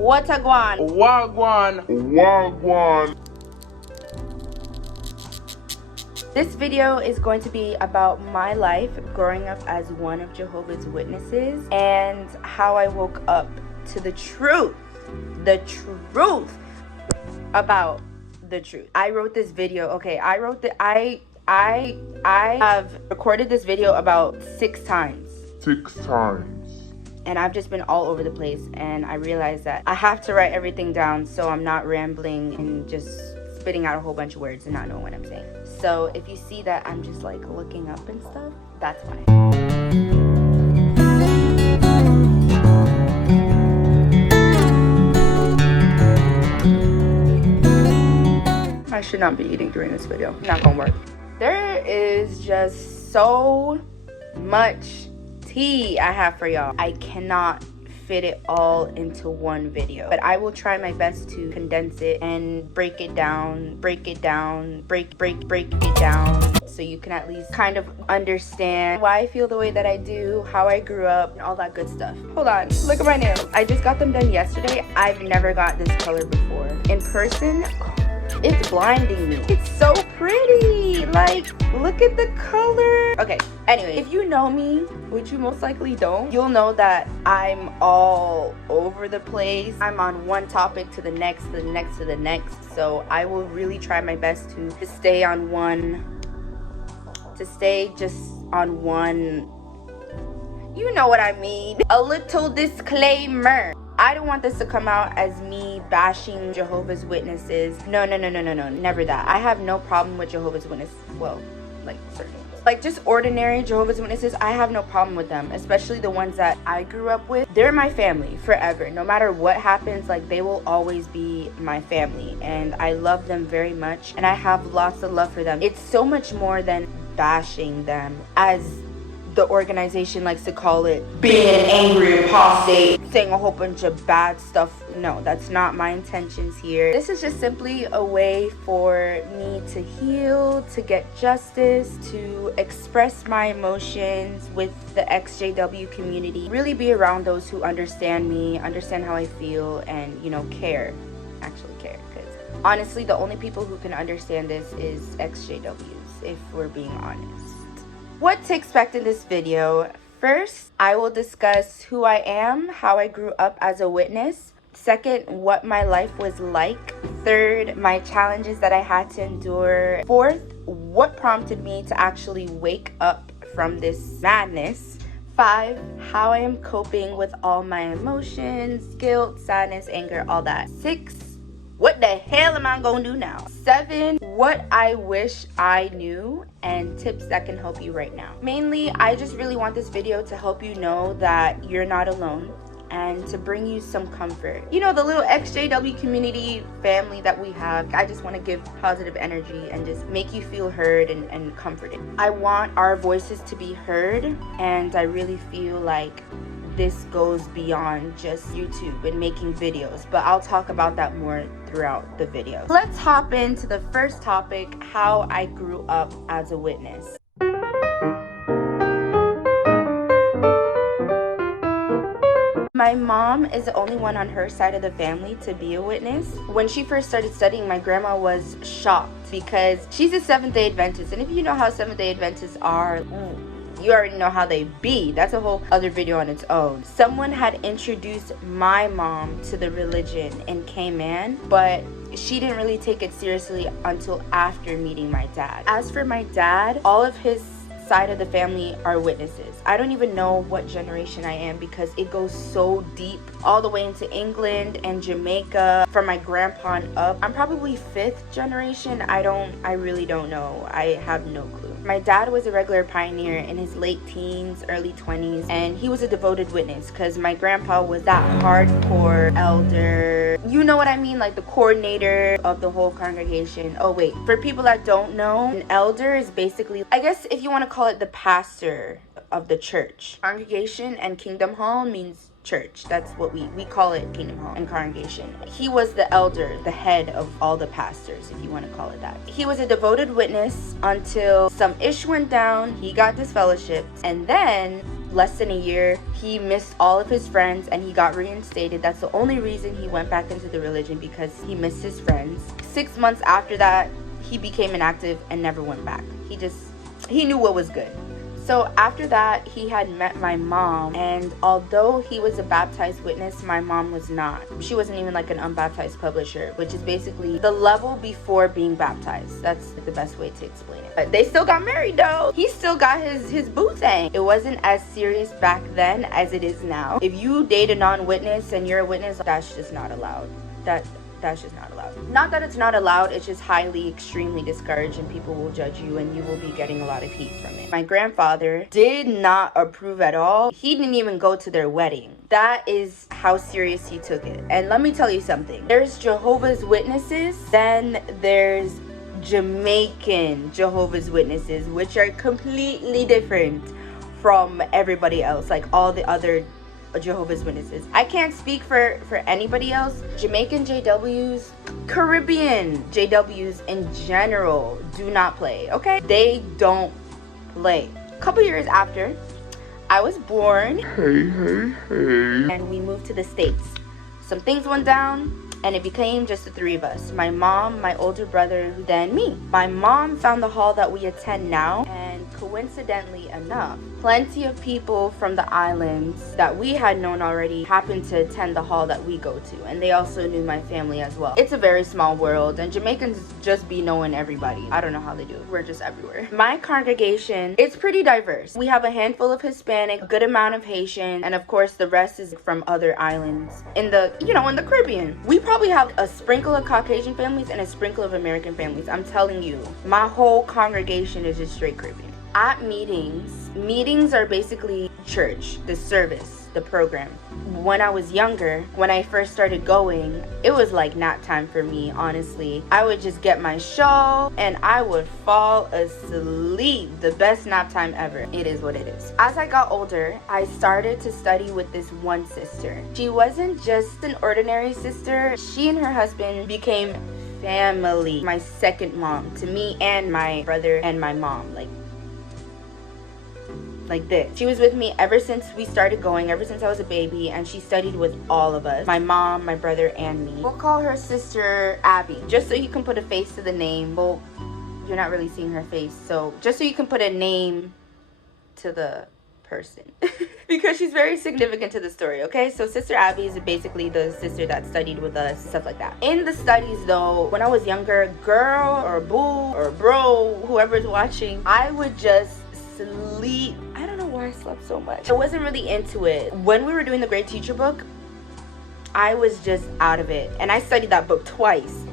What a guan? Wagwan. Wagwan. This video is going to be about my life growing up as one of Jehovah's Witnesses and how I woke up to the truth about the truth. I wrote this video. Okay, I have recorded this video about 6 times. 6 times. And I've just been all over the place, and I realized that I have to write everything down so I'm not rambling and just spitting out a whole bunch of words and not knowing what I'm saying. So if you see that I'm just like looking up and stuff, that's why. I should not be eating during this video. Not gonna work. There is just so much tea I have for y'all. I cannot fit it all into one video, but I will try my best to condense it and break it down, break it down, break it down, so you can at least kind of understand why I feel the way that I do, how I grew up, and all that good stuff. Hold on, look at my nails. I just got them done yesterday. I've never got this color before. In person, it's blinding me. It's so pretty. Like, look at the color. Okay, anyway, if you know me, which you most likely don't, you'll know that I'm all over the place. I'm on one topic to the next, to the next, to the next. So I will really try my best to stay on one, to stay just on one. You know what I mean. A little disclaimer. I don't want this to come out as me bashing Jehovah's Witnesses. No, never that. I have no problem with Jehovah's Witnesses. Well, like certain ones. Like just ordinary Jehovah's Witnesses, I have no problem with them, especially the ones that I grew up with. They're my family forever. No matter what happens, like they will always be my family, and I love them very much, and I have lots of love for them. It's so much more than bashing them, as the organization likes to call it, being an angry apostate, saying a whole bunch of bad stuff. No, that's not my intentions here. This is just simply a way for me to heal, to get justice, to express my emotions with the exjw community, really be around those who understand me, understand how I feel, and care, actually care, because honestly the only people who can understand this is exjws, if we're being honest. What to expect in this video. First, I will discuss who I am, how I grew up as a witness. Second, what my life was like. Third, my challenges that I had to endure. Fourth, what prompted me to actually wake up from this madness. 5, how I am coping with all my emotions, guilt, sadness, anger, all that. 6, what the hell am I gonna do now? 7, what I wish I knew and tips that can help you right now. Mainly, I just really want this video to help you know that you're not alone and to bring you some comfort. You know, the little exjw community family that we have. I just want to give positive energy and just make you feel heard and comforted. I want our voices to be heard, and I really feel like this goes beyond just YouTube and making videos, but I'll talk about that more throughout the video. Let's hop into the first topic, how I grew up as a witness. My mom is the only one on her side of the family to be a witness. When she first started studying, my grandma was shocked because she's a Seventh-day Adventist, and if you know how Seventh-day Adventists are, you already know how they be. That's a whole other video on its own. Someone had introduced my mom to the religion in Cayman, but she didn't really take it seriously until after meeting my dad. As for my dad, all of his side of the family are witnesses. I don't even know what generation I am because it goes so deep, all the way into England and Jamaica, from my grandpa and up. I'm probably 5th generation. I really don't know. I have no clue. My dad was a regular pioneer in his late teens, early 20s, and he was a devoted witness because my grandpa was that hardcore elder. You know what I mean? Like the coordinator of the whole congregation. Oh wait, for people that don't know, an elder is basically, I guess if you want to call it, the pastor of the church. Congregation and kingdom hall means church. That's what we call it, kingdom hall and congregation. He was the elder, the head of all the pastors, if you want to call it that. He was a devoted witness until some ish went down. He got disfellowshipped, and then less than a year, he missed all of his friends and he got reinstated. That's the only reason he went back into the religion, because he missed his friends. 6 months after that, he became inactive and never went back. He knew what was good. So after that, he had met my mom, and although he was a baptized witness, my mom was not. She wasn't even like an unbaptized publisher, which is basically the level before being baptized. That's the best way to explain it. But they still got married though. He still got his boo thing. It wasn't as serious back then as it is now. If you date a non-witness and you're a witness, that's just not allowed. That's just not allowed. Not that it's not allowed, it's just highly, extremely discouraged, and people will judge you and you will be getting a lot of heat from it. My grandfather did not approve at all. He didn't even go to their wedding. That is how serious he took it. And let me tell you something. There's Jehovah's Witnesses, then there's Jamaican Jehovah's Witnesses, which are completely different from everybody else, like all the other Jehovah's Witnesses. I can't speak for anybody else. Jamaican JWs, Caribbean JWs in general do not play, okay? They don't play. A couple years after I was born, hey, and we moved to the States, some things went down and it became just the three of us. My mom, my older brother, then me. My mom found the hall that we attend now, and coincidentally enough, plenty of people from the islands that we had known already happened to attend the hall that we go to, and they also knew my family as well. It's a very small world, and Jamaicans just be knowing everybody. I don't know how they do it. We're just everywhere. My congregation, it's pretty diverse. We have a handful of Hispanic, a good amount of Haitian, and of course the rest is from other islands in the, in the Caribbean. We probably have a sprinkle of Caucasian families and a sprinkle of American families. I'm telling you, my whole congregation is just straight Caribbean. At meetings are basically church, the service, the program. When I was younger, when I first started going, it was like nap time for me, honestly. I would just get my show and I would fall asleep. The best nap time ever. It is what it is. As I got older, I started to study with this one sister. She wasn't just an ordinary sister. She and her husband became family. My second mom to me and my brother and my mom. Like this. She was with me ever since we started going, ever since I was a baby, and she studied with all of us, my mom, my brother, and me. We'll call her Sister Abby, just so you can put a face to the name. Well, you're not really seeing her face, so just so you can put a name to the person. Because she's very significant to the story, okay? So Sister Abby is basically the sister that studied with us, stuff like that. In the studies though, when I was younger, girl or boo or bro, whoever's watching, I would just sleep. I don't know why I slept so much. I wasn't really into it. When we were doing the Great Teacher book, I was just out of it. And I studied that book twice.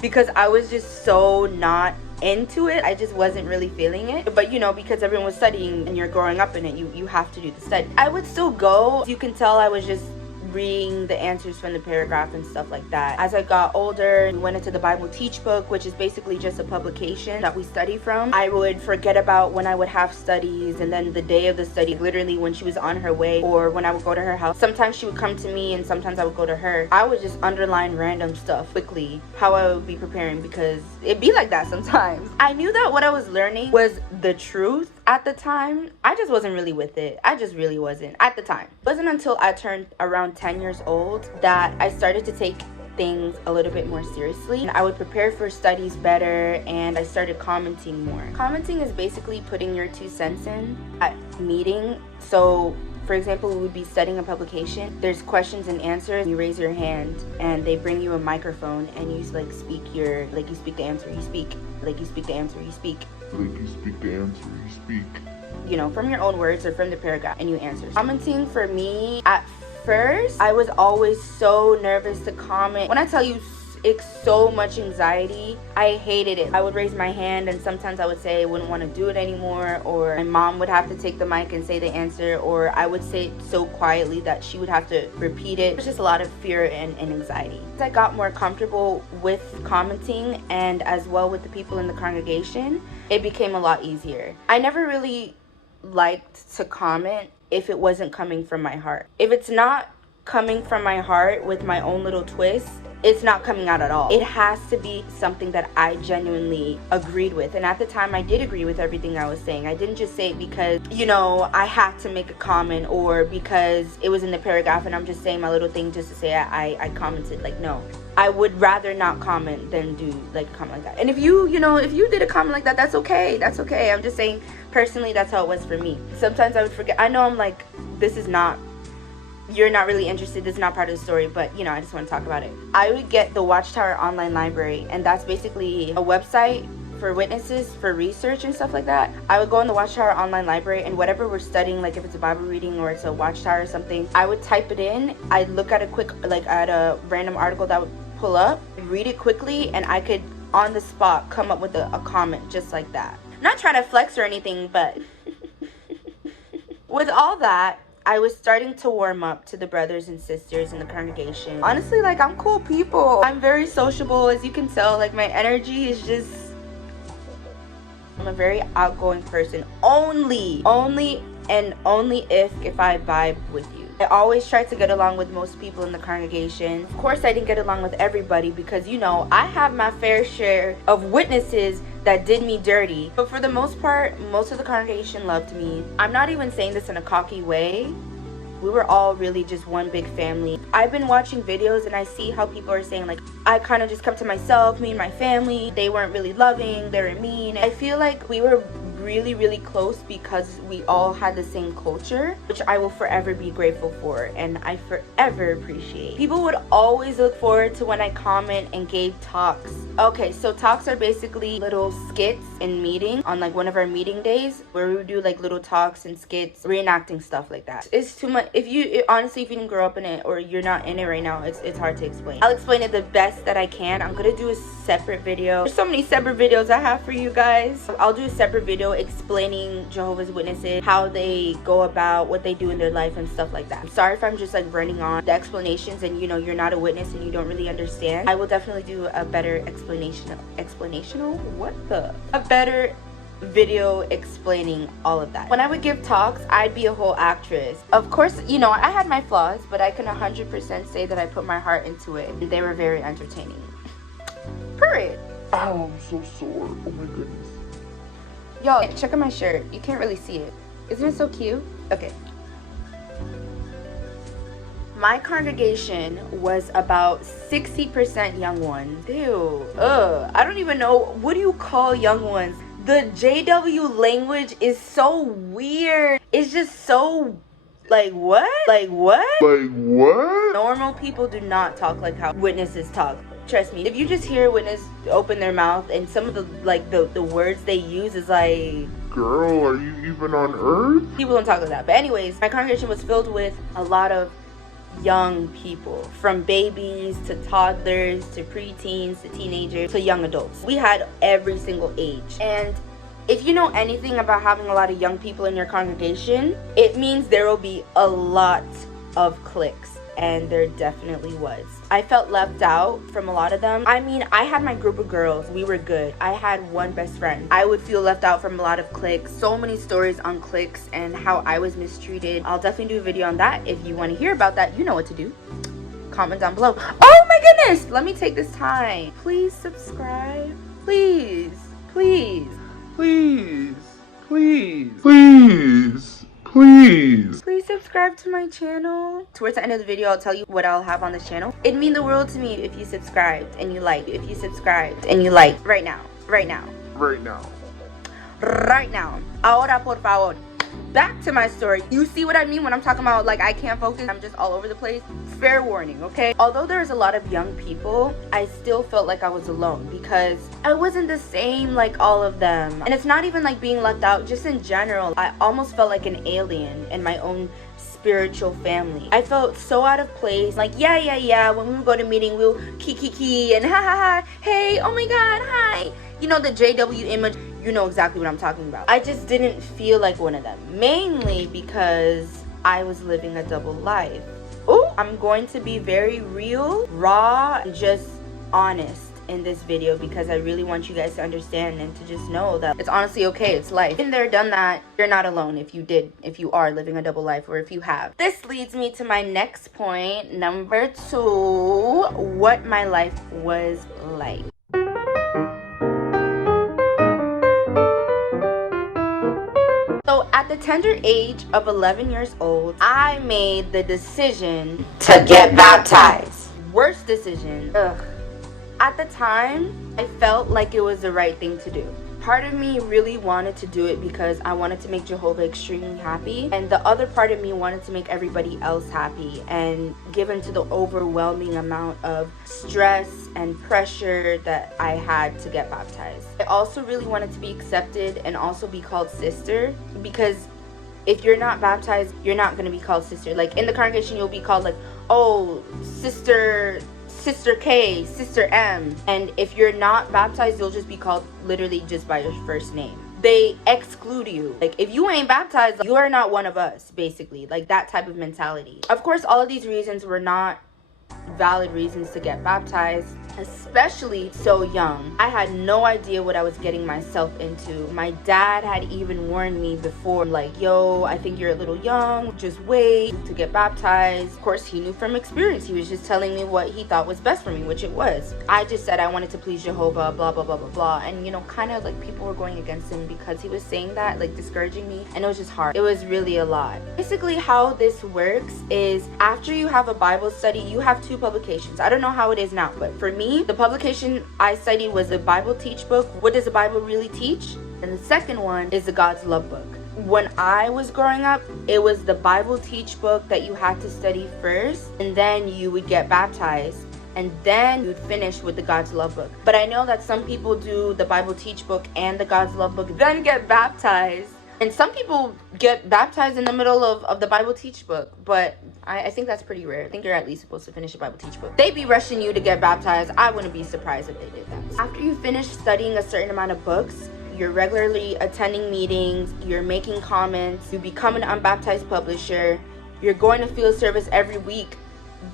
Because I was just so not into it. I just wasn't really feeling it. But because everyone was studying and you're growing up in it, you have to do the study. I would still go. You can tell I was just reading the answers from the paragraph and stuff like that. As I got older, we went into the Bible Teach book, which is basically just a publication that we study from. I would forget about when I would have studies, and then the day of the study, literally when she was on her way or when I would go to her house, sometimes she would come to me and sometimes I would go to her. I would just underline random stuff quickly, how I would be preparing, because it'd be like that sometimes. I knew that what I was learning was the truth. At the time, I just wasn't really with it. I just really wasn't at the time. It wasn't until I turned around 10 years old that I started to take things a little bit more seriously. And I would prepare for studies better, and I started commenting more. Commenting is basically putting your 2 cents in at meeting. So for example, we would be studying a publication. There's questions and answers. You raise your hand and they bring you a microphone and you speak you speak the answer, you speak. You speak the answer, you speak. You speak the answer, you speak. From your own words or from the paragraph, and you answer. Commenting for me, at first, I was always so nervous to comment. When I tell you it's so much anxiety, I hated it. I would raise my hand and sometimes I would say I wouldn't want to do it anymore, or my mom would have to take the mic and say the answer, or I would say it so quietly that she would have to repeat it. It was just a lot of fear and anxiety. As I got more comfortable with commenting and as well with the people in the congregation, it became a lot easier. I never really liked to comment if it wasn't coming from my heart. If it's not coming from my heart with my own little twist, it's not coming out at all. It has to be something that I genuinely agreed with. And at the time, I did agree with everything I was saying. I didn't just say it because, you know, I had to make a comment or because it was in the paragraph and I'm just saying my little thing just to say I commented. Like, no. I would rather not comment than do like a comment like that. And if you know, if you did a comment like that, that's okay. That's okay. I'm just saying, personally, that's how it was for me. Sometimes I would forget. I know I'm like, this is not, you're not really interested, this is not part of the story, but you know, I just want to talk about it. I would get the Watchtower Online Library, and that's basically a website for witnesses, for research and stuff like that. I would go in the Watchtower Online Library, and whatever we're studying, like if it's a Bible reading or it's a Watchtower or something, I would type it in. I'd look at a quick, like at a random article that would pull up, read it quickly, and I could on the spot come up with a comment just like that. Not trying to flex or anything, but with all that, I was starting to warm up to the brothers and sisters in the congregation. Honestly, like, I'm cool people. I'm very sociable, as you can tell. Like, my energy is just, I'm a very outgoing person. Only if I vibe with you. I always try to get along with most people in the congregation. Of course, I didn't get along with everybody because, you know, I have my fair share of witnesses that did me dirty. But for the most part, most of the congregation loved me. I'm not even saying this in a cocky way. We were all really just one big family. I've been watching videos and I see how people are saying, like, I kind of just come to myself, me and my family. They weren't really loving, they were mean. I feel like we were really close because we all had the same culture, which I will forever be grateful for and I forever appreciate. People would always look forward to when I comment and gave talks. Okay, so talks are basically little skits in meeting on like one of our meeting days where we would do like little talks and skits, reenacting stuff like that. It's too much. Honestly, if you didn't grow up in it or you're not in it right now, it's hard to explain. I'll explain it the best that I can. I'm gonna do a separate video. There's so many separate videos I have for you guys. I'll do a separate video explaining Jehovah's Witnesses, how they go about what they do in their life and stuff like that. I'm sorry if I'm just like running on the explanations and you know you're not a witness and you don't really understand. I will definitely do a better a better video explaining all of that. When I would give talks, I'd be a whole actress. Of course, you know, I had my flaws, but I can 100% say that I put my heart into it and they were very entertaining. Period. Oh, I'm so sore. Oh my goodness. Yo, check out my shirt. You can't really see it. Isn't it so cute? Okay. My congregation was about 60% young ones. Ew. I don't even know. What do you call young ones? The JW language is so weird. It's just so, like, what? Like, what? Like, what? Normal people do not talk like how witnesses talk. Trust me, if you just hear a witness open their mouth and some of the, like, the words they use is like, girl, are you even on earth? People don't talk like that. But anyways, my congregation was filled with a lot of young people, from babies to toddlers to preteens to teenagers to young adults. We had every single age. And if you know anything about having a lot of young people in your congregation, it means there will be a lot of cliques. And there definitely was. I felt left out from a lot of them. I mean, I had my group of girls. We were good. I had one best friend. I would feel left out from a lot of cliques. So many stories on cliques and how I was mistreated. I'll definitely do a video on that. If you want to hear about that, you know what to do. Comment down below. Oh my goodness! Let me take this time. Please subscribe. Please. Please. Please. Please. Please. Please. Please subscribe to my channel. Towards the end of the video, I'll tell you what I'll have on this channel. It'd mean the world to me if you subscribed and you liked. If you subscribed and you liked. Right now. Right now. Right now. Right now. Ahora por favor. Back to my story. You see what I mean when I'm talking about like I can't focus, I'm just all over the place? Fair warning, okay? Although there's a lot of young people, I still felt like I was alone because I wasn't the same like all of them. And it's not even like being left out, just in general. I almost felt like an alien in my own spiritual family. I felt so out of place. Like, yeah, when we would go to meeting, we'll kiki and ha, hey, oh my god, hi. You know, the JW image. You know exactly what I'm talking about. I just didn't feel like one of them. Mainly because I was living a double life. Ooh, I'm going to be very real, raw, and just honest in this video because I really want you guys to understand and to just know that it's honestly okay. It's life. Been there, done that. You're not alone if you are living a double life or if you have. This leads me to my next point, number 2. what my life was like. So at the tender age of 11 years old, I made the decision to get baptized. Worst decision. Ugh. At the time, I felt like it was the right thing to do. Part of me really wanted to do it because I wanted to make Jehovah extremely happy, and the other part of me wanted to make everybody else happy, and given to the overwhelming amount of stress and pressure that I had to get baptized. I also really wanted to be accepted and also be called sister, because if you're not baptized, you're not going to be called sister. Like in the congregation, you'll be called like, oh, sister K, sister M. And if you're not baptized, you'll just be called literally just by your first name. They exclude you. Like if you ain't baptized, you are not one of us, basically. Like that type of mentality. Of course, all of these reasons were not valid reasons to get baptized, especially so young. I had no idea what I was getting myself into. My dad had even warned me before, like, yo, I think you're a little young, just wait to get baptized. Of course, he knew from experience. He was just telling me what he thought was best for me, which it was. I just said I wanted to please Jehovah, blah blah blah blah blah, and you know, kind of like people were going against him because he was saying that, like discouraging me, and it was just hard. It was really a lot. Basically, how this works is after you have a Bible study, you have two publications. I don't know how it is now, but for me, the publication I studied was the Bible Teach book. What does the Bible really teach? And the second one is the God's Love book. When I was growing up, it was the Bible Teach book that you had to study first, and then you would get baptized, and then you'd finish with the God's Love book. But I know that some people do the Bible Teach book and the God's Love book, then get baptized. And some people get baptized in the middle of the Bible Teach book, but I think that's pretty rare. I think you're at least supposed to finish the Bible Teach book. They be rushing you to get baptized. I wouldn't be surprised if they did that. After you finish studying a certain amount of books, you're regularly attending meetings, you're making comments, you become an unbaptized publisher, you're going to field service every week.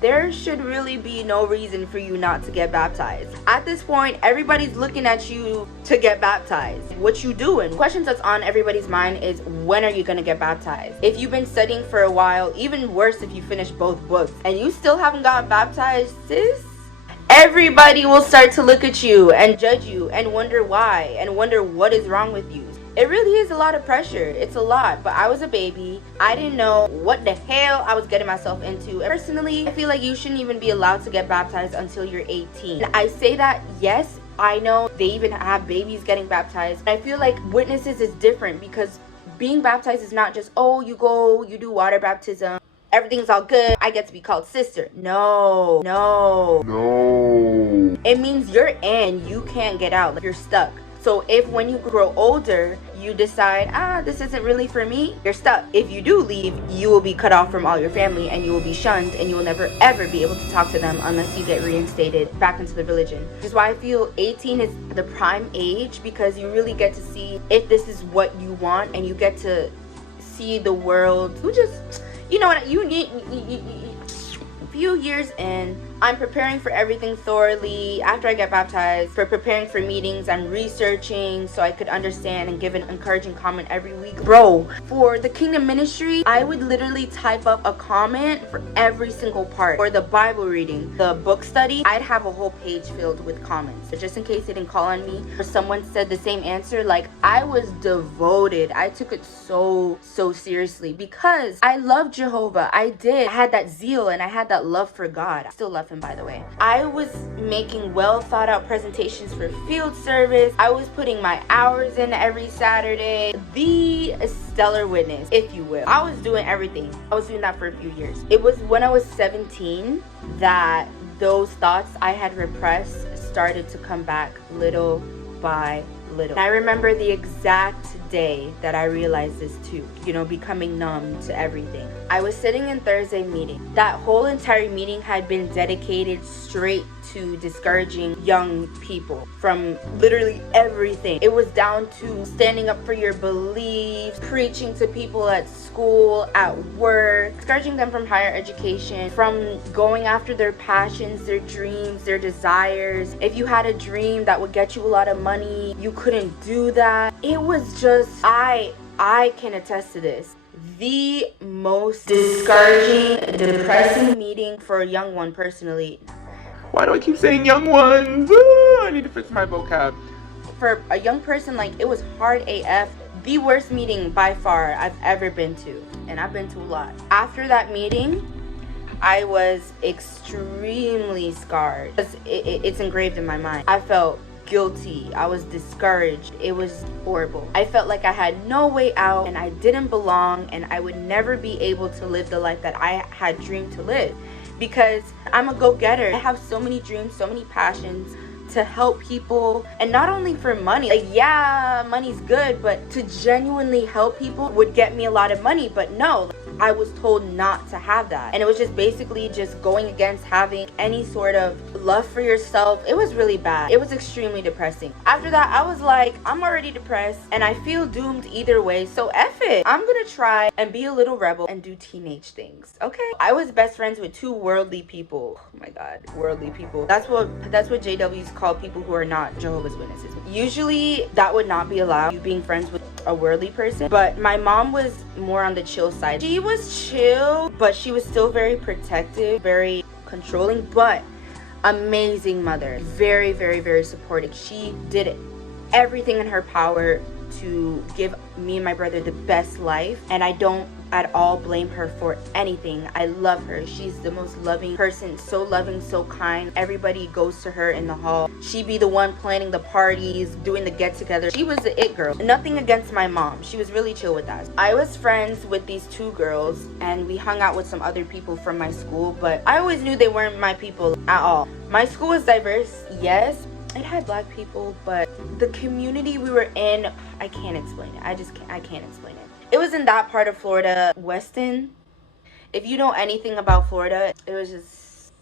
There should really be no reason for you not to get baptized. At this point, everybody's looking at you to get baptized. What you doing? Questions that's on everybody's mind is, when are you gonna get baptized? If you've been studying for a while, even worse if you finish both books and you still haven't gotten baptized, sis, everybody will start to look at you and judge you and wonder why and wonder what is wrong with you. It really is a lot of pressure. It's a lot, but I was a baby. I didn't know what the hell I was getting myself into. Personally, I feel like you shouldn't even be allowed to get baptized until you're 18. And I say that, yes, I know they even have babies getting baptized. I feel like witnesses is different because being baptized is not just, oh, you go, you do water baptism, everything's all good, I get to be called sister. No. It means you're in, you can't get out, like you're stuck. So if when you grow older, you decide, this isn't really for me, you're stuck. If you do leave, you will be cut off from all your family and you will be shunned and you will never ever be able to talk to them unless you get reinstated back into the religion. Which is why I feel 18 is the prime age, because you really get to see if this is what you want and you get to see the world. You just, you know what, you need few years in, I'm preparing for everything thoroughly. After I get baptized, for preparing for meetings, I'm researching so I could understand and give an encouraging comment every week. Bro, for the Kingdom ministry, I would literally type up a comment for every single part. For the Bible reading, the book study, I'd have a whole page filled with comments. So just in case they didn't call on me or someone said the same answer, like I was devoted. I took it so seriously because I love Jehovah. I did. I had that zeal and I had that love for God. I still love him, by the way. I was making well thought out presentations for field service. I was putting my hours in every Saturday. The stellar witness, if you will. I was doing everything. I was doing that for a few years. It was when I was 17 that those thoughts I had repressed started to come back little by little. And I remember the exact day that I realized this too, becoming numb to everything. I was sitting in Thursday meeting. That whole entire meeting had been dedicated straight to discouraging young people from literally everything. It was down to standing up for your beliefs, preaching to people at school, at work, discouraging them from higher education, from going after their passions, their dreams, their desires. If you had a dream that would get you a lot of money, you couldn't do that. It was just, I can attest to this, the most discouraging, depressing meeting for a young one personally. Why do I keep saying young ones? I need to fix my vocab. For a young person, like, it was hard AF. The worst meeting by far I've ever been to, and I've been to a lot. After that meeting, I was extremely scarred. It's engraved in my mind. I felt guilty. I was discouraged. It was horrible. I felt like I had no way out and I didn't belong, and I would never be able to live the life that I had dreamed to live, because I'm a go-getter. I have so many dreams, so many passions to help people, and not only for money. Like, yeah, money's good, but to genuinely help people would get me a lot of money. But no, I was told not to have that, and it was just basically just going against having any sort of love for yourself. It was really bad. It was extremely depressing. After that, I was like, I'm already depressed and I feel doomed either way, so F it. I'm gonna try and be a little rebel and do teenage things. Okay, I was best friends with two worldly people. Oh my god, worldly people. That's what JWs call people who are not Jehovah's Witnesses. Usually that would not be allowed, you being friends with a worldly person, but my mom was more on the chill side. She was chill, but she was still very protective, very controlling, but amazing mother. Very, very, very supportive. She did everything in her power to give me and my brother the best life, and I don't at all blame her for anything. I love her. She's the most loving person, so loving, so kind. Everybody goes to her in the hall. She be the one planning the parties, doing the get-together. She was the it girl. Nothing against my mom. She was really chill with that. I was friends with these two girls, and we hung out with some other people from my school, but I always knew they weren't my people at all. My school was diverse, yes. It had black people, but the community we were in, I can't explain it. I can't explain it. It was in that part of Florida, Weston. If you know anything about Florida, it was just,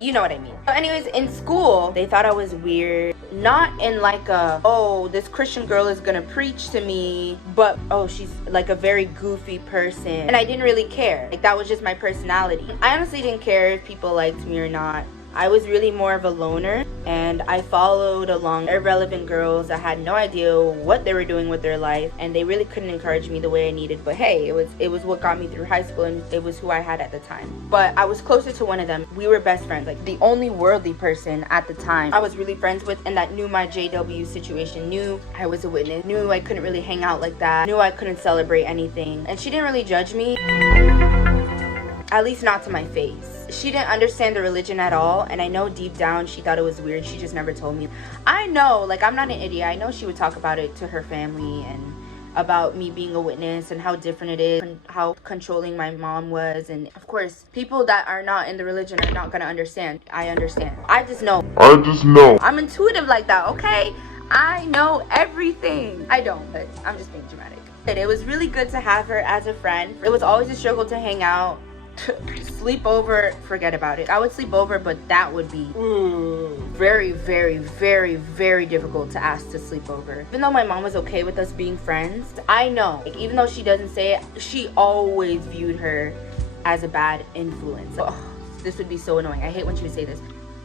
you know what I mean. So anyways, in school, they thought I was weird. Not in like a, oh, this Christian girl is gonna preach to me, but oh, she's like a very goofy person. And I didn't really care. Like, that was just my personality. I honestly didn't care if people liked me or not. I was really more of a loner, and I followed along irrelevant girls that had no idea what they were doing with their life, and they really couldn't encourage me the way I needed. But hey, it was what got me through high school, and it was who I had at the time. But I was closer to one of them. We were best friends, like the only worldly person at the time I was really friends with, and that knew my JW situation, knew I was a witness, knew I couldn't really hang out like that, knew I couldn't celebrate anything, and she didn't really judge me, at least not to my face. She didn't understand the religion at all, and I know deep down she thought it was weird. She just never told me. I know, like, I'm not an idiot. I know she would talk about it to her family, and about me being a witness and how different it is and how controlling my mom was. And of course, people that are not in the religion are not gonna understand. I understand. I just know. I'm intuitive like that, okay? I know everything. I don't, but I'm just being dramatic. It was really good to have her as a friend. It was always a struggle to hang out. Sleep over, forget about it. I would sleep over, but that would be very, very, very, very difficult to ask to sleep over. Even though my mom was okay with us being friends, I know, like, even though she doesn't say it, she always viewed her as a bad influence. Oh, this would be so annoying. I hate when she would say this.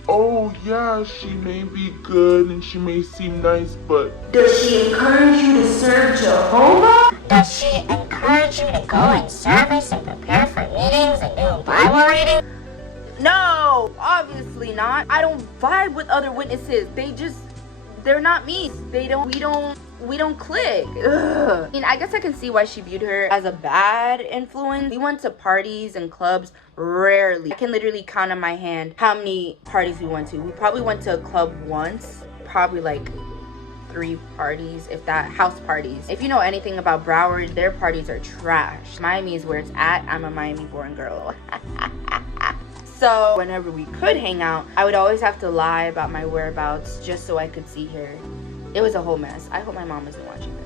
Oh yeah, she may be good and she may seem nice, but does she encourage you to serve Jehovah? Does she encourage you to go in service and prepare for meetings and do Bible reading? No, obviously not. I don't vibe with other witnesses. They're not me. We don't click. Ugh. I mean, I guess I can see why she viewed her as a bad influence. We went to parties and clubs rarely. I can literally count on my hand how many parties we went to. We probably went to a club once, probably like 3 parties, if that, house parties. If you know anything about Broward, their parties are trash. Miami is where it's at. I'm a Miami born girl. So whenever we could hang out, I would always have to lie about my whereabouts just so I could see her. It was a whole mess. I hope my mom isn't watching this.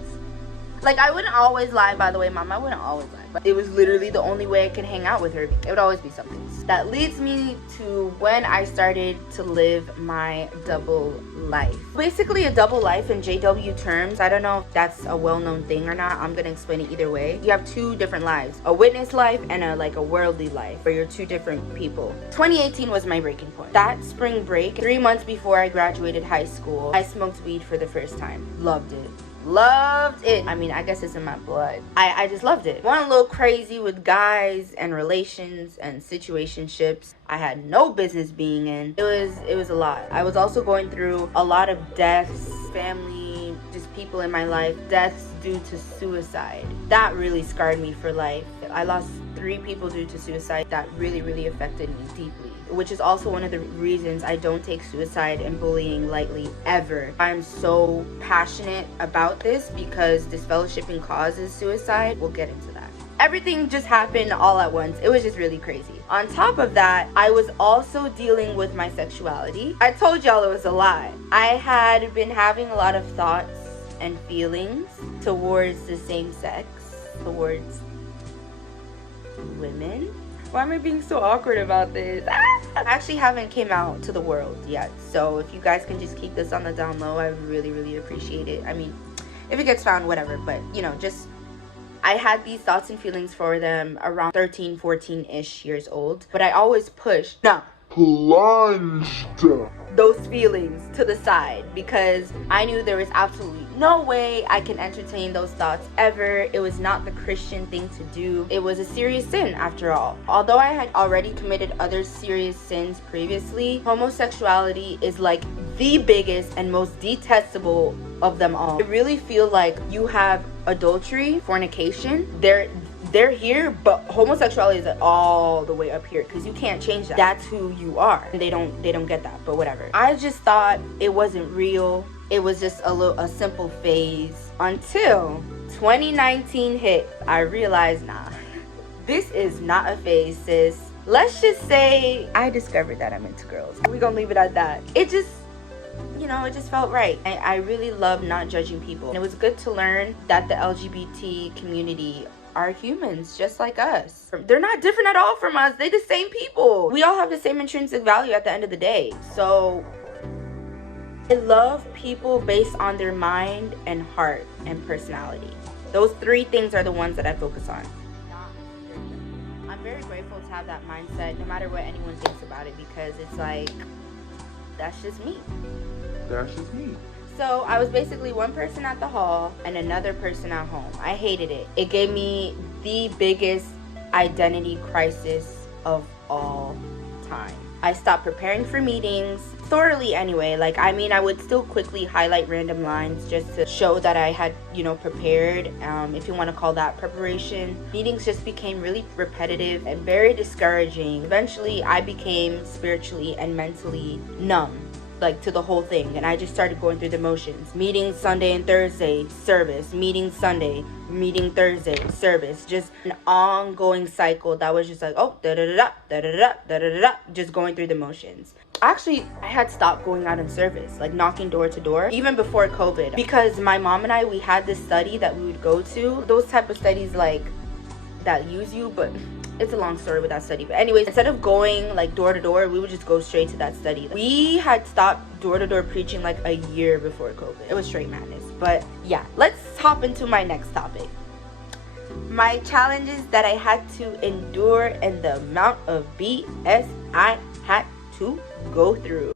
Like, I wouldn't always lie, by the way, Mom. I wouldn't always lie. But it was literally the only way I could hang out with her. It would always be something. That leads me to when I started to live my double life. Basically, a double life in JW terms, I don't know if that's a well-known thing or not. I'm gonna explain it either way. You have 2 different lives. A witness life and a worldly life, where you're 2 different people. 2018 was my breaking point. That spring break, 3 months before I graduated high school, I smoked weed for the first time. Loved it. Loved it. I mean, I guess it's in my blood. I just loved it. Went a little crazy with guys and relations and situationships I had no business being in. It was a lot. I was also going through a lot of deaths, family, just people in my life, deaths due to suicide. That really scarred me for life. I lost 3 people due to suicide. That really affected me deeply, which is also one of the reasons I don't take suicide and bullying lightly ever. I'm so passionate about this because disfellowshipping causes suicide. We'll get into that. Everything just happened all at once. It was just really crazy. On top of that, I was also dealing with my sexuality. I told y'all it was a lot. I had been having a lot of thoughts and feelings towards the same sex, towards women. Why am I being so awkward about this? I actually haven't came out to the world yet, so if you guys can just keep this on the down low, I really appreciate it. I mean, if it gets found, whatever, but you know, just I had these thoughts and feelings for them around 13, 14-ish years old, but I always pushed plunged those feelings to the side because I knew there was absolutely no way I can entertain those thoughts ever. It was not the Christian thing to do. It was a serious sin after all. Although I had already committed other serious sins previously, homosexuality is like the biggest and most detestable of them all. I really feel like you have adultery, fornication, they're here, but homosexuality is all the way up here because you can't change that. That's who you are. They don't get that, but whatever. I just thought it wasn't real. It was just a simple phase until 2019 hit. I realized, nah, this is not a phase, sis. Let's just say I discovered that I'm into girls. We're gonna leave it at that. It just, you know, it just felt right. I really love not judging people. And it was good to learn that the LGBT community are humans just like us. They're not different at all from us. They're the same people. We all have the same intrinsic value at the end of the day. So I love people based on their mind and heart and personality. Those 3 things are the ones that I focus on. I'm very grateful to have that mindset no matter what anyone thinks about it because it's like, that's just me. That's just me. So I was basically one person at the hall and another person at home. I hated it. It gave me the biggest identity crisis of all time. I stopped preparing for meetings thoroughly anyway. Like, I mean, I would still quickly highlight random lines just to show that I had, you know, prepared, if you want to call that preparation. Meetings just became really repetitive and very discouraging. Eventually, I became spiritually and mentally numb, like, to the whole thing, and I just started going through the motions. Meeting Sunday and Thursday, service. Meeting Sunday, meeting Thursday, service. Just an ongoing cycle that was just like, oh, da-da-da-da, da-da-da-da, da-da-da-da, just going through the motions. Actually, I had stopped going out in service, like knocking door to door, even before COVID, because my mom and I, we had this study that we would go to. Those type of studies, like, that use you, but it's a long story with that study. But anyways, instead of going like door to door, we would just go straight to that study. We had stopped door to door preaching like a year before COVID. It was straight madness. But yeah, let's hop into my next topic. My challenges that I had to endure and the amount of BS I had to go through.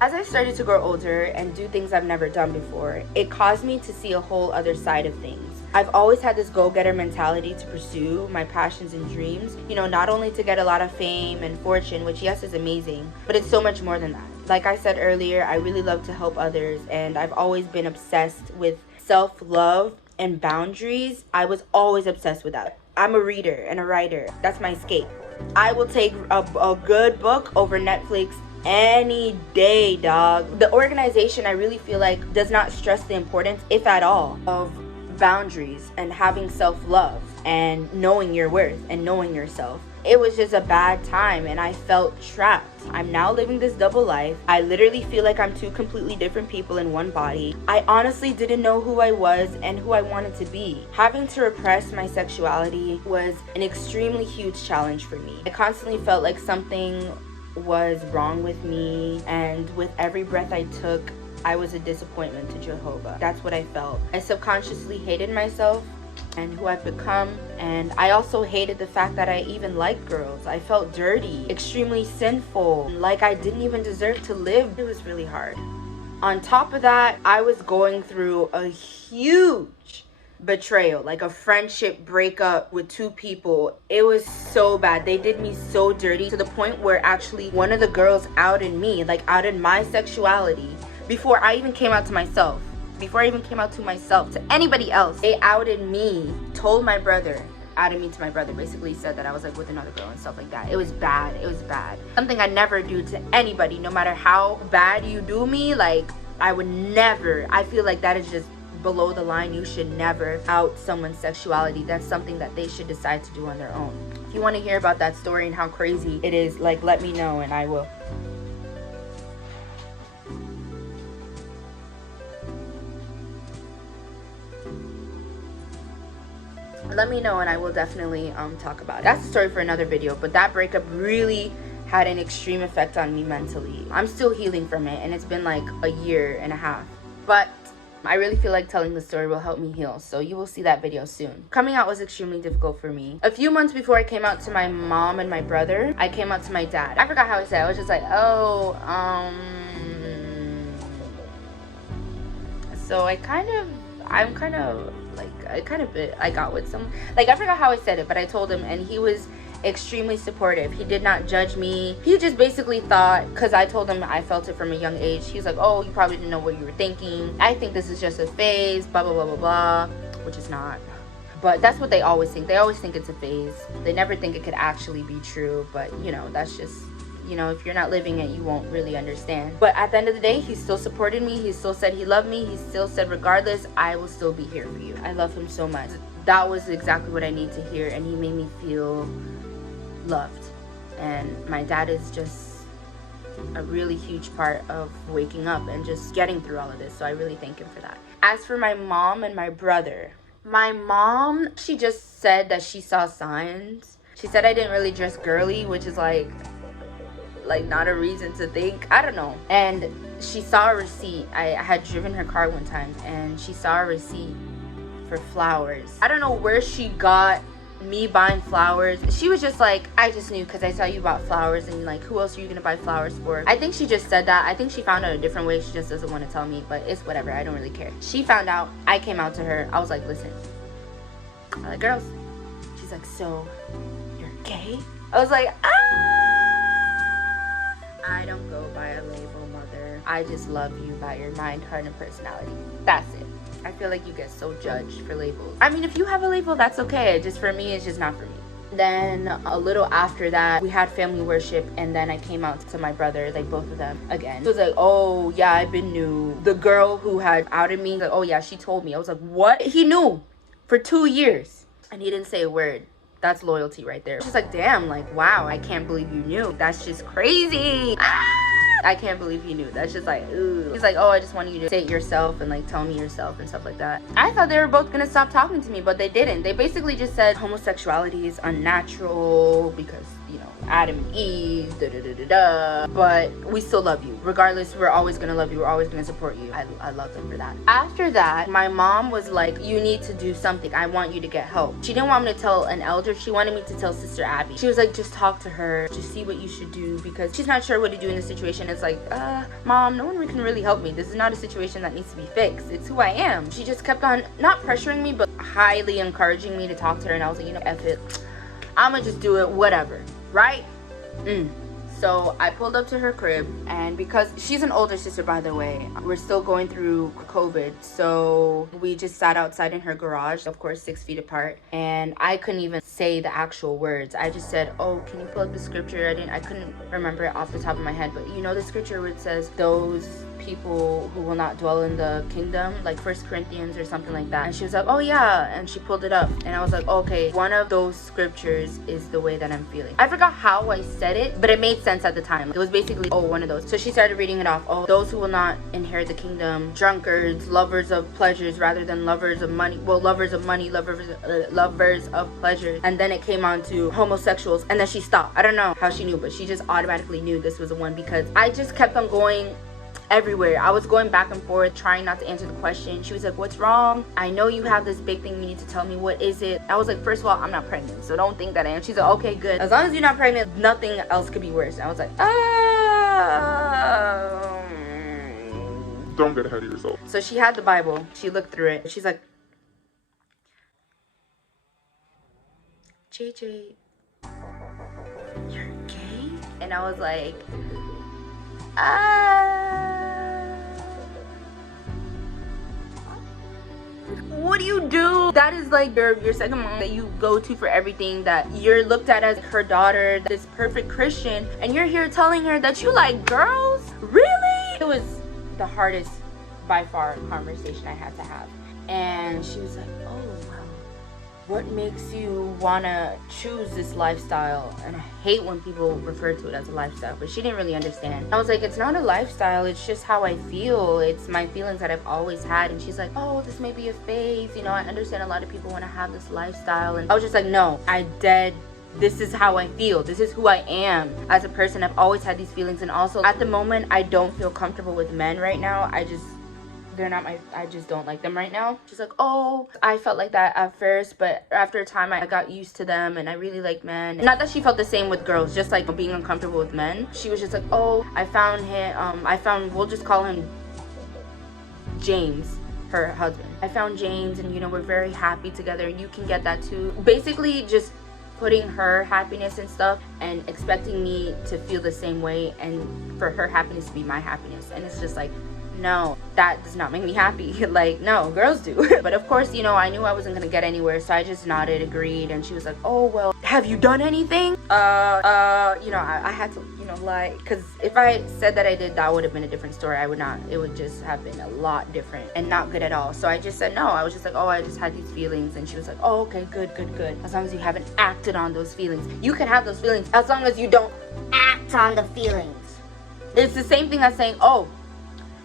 As I started to grow older and do things I've never done before, it caused me to see a whole other side of things. I've always had this go-getter mentality to pursue my passions and dreams, you know, not only to get a lot of fame and fortune, which yes is amazing, but it's so much more than that. Like I said earlier, I really love to help others, and I've always been obsessed with self-love and boundaries. I was always obsessed with that. I'm a reader and a writer. That's my escape. I will take a good book over Netflix any day, dog. The organization, I really feel like, does not stress the importance, if at all, of boundaries and having self-love and knowing your worth and knowing yourself. It was just a bad time and I felt trapped. I'm now living this double life. I literally feel like I'm 2 completely different people in one body. I honestly didn't know who I was and who I wanted to be. Having to repress my sexuality was an extremely huge challenge for me. I constantly felt like something was wrong with me, and with every breath I took, I was a disappointment to Jehovah. That's what I felt. I subconsciously hated myself and who I've become. And I also hated the fact that I even liked girls. I felt dirty, extremely sinful, like I didn't even deserve to live. It was really hard. On top of that, I was going through a huge betrayal, like a friendship breakup with two people. It was so bad. They did me so dirty to the point where actually one of the girls outed me, like outed my sexuality before I even came out to myself. Before I even came out to myself, to anybody else. They outed me, told my brother, outed me to my brother, basically said that I was like with another girl and stuff like that. It was bad. It was bad. Something I never do to anybody, no matter how bad you do me. Like, I would never, I feel like that is just below the line. You should never out someone's sexuality. That's something that they should decide to do on their own. If you want to hear about that story and how crazy it is, like, let me know and I will. Let me know and I will definitely talk about it. That's a story for another video, but that breakup really had an extreme effect on me mentally. I'm still healing from it, and it's been like a year and a half, but I really feel like telling the story will help me heal, so you will see that video soon. Coming out was extremely difficult for me. A few months before I came out to my mom and my brother, I came out to my dad. I forgot how I said it. I was just like, oh, so I got with some, like, I forgot how I said it, but I told him, and he was extremely supportive. He did not judge me. He just basically thought, because I told him I felt it from a young age, he was like, oh, you probably didn't know what you were thinking. I think this is just a phase, blah, blah, blah, blah, blah, which is not. But that's what they always think. They always think it's a phase. They never think it could actually be true, but, you know, that's just, you know, if you're not living it, you won't really understand. But at the end of the day, he still supported me. He still said he loved me. He still said, regardless, I will still be here for you. I love him so much. That was exactly what I need to hear, and he made me feel loved. And my dad is just a really huge part of waking up and just getting through all of this, so I really thank him for that. As for my mom and my brother, my mom, she just said that she saw signs. She said I didn't really dress girly, which is like not a reason to think, I don't know. And she saw a receipt. I had driven her car one time, and she saw a receipt for flowers. I don't know where she got me buying flowers. She was just like, I just knew because I saw you bought flowers, and like, who else are you gonna buy flowers for? I think she just said that. I think she found out a different way. She just doesn't want to tell me, but it's whatever. I don't really care. She found out. I came out to her. I was like, listen, I like girls. She's like, so you're gay? I was like, I don't go by a label, mother. I just love you by your mind, heart, and personality. That's it. I feel like you get so judged for labels. I mean, if you have a label, that's okay. Just for me, it's just not for me. Then a little after that, we had family worship, and then I came out to my brother, like both of them again. He was like, oh yeah, I've been new. The girl who had outed me, like, oh yeah, she told me. I was like, what? He knew for 2 years, and he didn't say a word. That's loyalty right there. She's like, damn, like, wow, I can't believe you knew. That's just crazy. I can't believe he knew. That's just like, ooh. He's like, oh, I just wanted you to say it yourself and like tell me yourself and stuff like that. I thought they were both gonna stop talking to me, but they didn't. They basically just said homosexuality is unnatural because, you know, Adam and Eve, da da da da da. But we still love you. Regardless, we're always gonna love you. We're always gonna support you. I love them for that. After that, my mom was like, you need to do something. I want you to get help. She didn't want me to tell an elder. She wanted me to tell Sister Abby. She was like, just talk to her. Just see what you should do, because she's not sure what to do in the situation. It's like, mom, no one can really help me. This is not a situation that needs to be fixed. It's who I am. She just kept on not pressuring me, but highly encouraging me to talk to her. And I was like, you know, F it. I'ma just do it, whatever. Right? So I pulled up to her crib, and because she's an older sister, by the way, we're still going through COVID, so we just sat outside in her garage, of course 6 feet apart, and I couldn't even say the actual words. I just said, oh, can you pull up the scripture? I couldn't remember it off the top of my head, but you know the scripture where it says those people who will not dwell in the kingdom, like 1 Corinthians or something like that. And she was like, oh yeah, and she pulled it up, and I was like, okay, one of those scriptures is the way that I'm feeling. I forgot how I said it, but it made sense at the time. It was basically, oh, one of those. So she started reading it off. Oh, those who will not inherit the kingdom, drunkards, lovers of pleasures rather than lovers of money. Well, lovers of money, lovers of pleasures. And then it came on to homosexuals, and then she stopped. I don't know how she knew, but she just automatically knew this was the one, because I just kept on going. everywhere. I was going back and forth trying not to answer the question. She was like, what's wrong? I know you have this big thing you need to tell me. What is it? I was like, first of all, I'm not pregnant, so don't think that I am. She's like, okay, good. As long as you're not pregnant, nothing else could be worse. And I was like, Don't get ahead of yourself. So she had the Bible. She looked through it. She's like, JJ, you're gay? And I was like, what do you do? That is like your second mom that you go to for everything, that you're looked at as her daughter, this perfect Christian, and you're here telling her that you like girls? Really? It was the hardest by far conversation I had to have. And she was like, oh well, what makes you wanna choose this lifestyle? And I hate when people refer to it as a lifestyle, but she didn't really understand. I was like, it's not a lifestyle, it's just how I feel. It's my feelings that I've always had. And she's like, oh, this may be a phase, you know, I understand a lot of people want to have this lifestyle. And I was just like, no, this is how I feel. This is who I am as a person. I've always had these feelings. And also at the moment, I don't feel comfortable with men right now. I just don't like them right now. She's like, oh, I felt like that at first, but after a time I got used to them and I really like men. Not that she felt the same with girls, just like being uncomfortable with men. She was just like, oh, I found him, we'll just call him James, her husband. I found James and, you know, we're very happy together and you can get that too. Basically just putting her happiness and stuff and expecting me to feel the same way and for her happiness to be my happiness. And it's just like, no, that does not make me happy. Like, no, girls do. But of course, you know, I knew I wasn't gonna get anywhere, so I just nodded, agreed. And she was like, oh, well, have you done anything? You know, I had to, you know, lie, because if I said that I did, that would have been a different story. I would not, it would just have been a lot different and not good at all. So I just said no. I was just like, oh, I just had these feelings. And she was like, oh, okay, good. As long as you haven't acted on those feelings. You can have those feelings as long as you don't Act on the feelings. It's the same thing as saying, oh,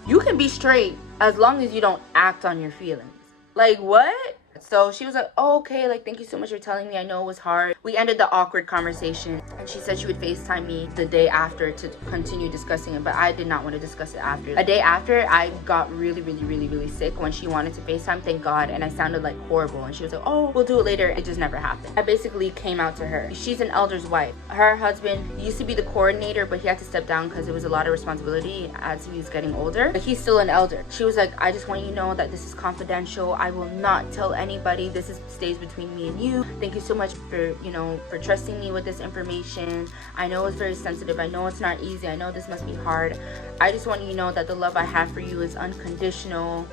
you can be straight as long as you don't act on your feelings. Like, what? So she was like, oh, okay, like, thank you so much for telling me. I know it was hard. We ended the awkward conversation, and she said she would FaceTime me the day after to continue discussing it, but I did not want to discuss it after. A day after, I got really sick when she wanted to FaceTime, thank God, and I sounded like horrible, and she was like, oh, we'll do it later. It just never happened. I basically came out to her. She's an elder's wife. Her husband used to be the coordinator, but he had to step down because it was a lot of responsibility as he was getting older, but he's still an elder. She was like, I just want you to know that this is confidential. I will not tell anybody. This stays between me and you. Thank you so much for, you know, for trusting me with this information. I know it's very sensitive. I know it's not easy. I know this must be hard. I just want you to know that the love I have for you is unconditional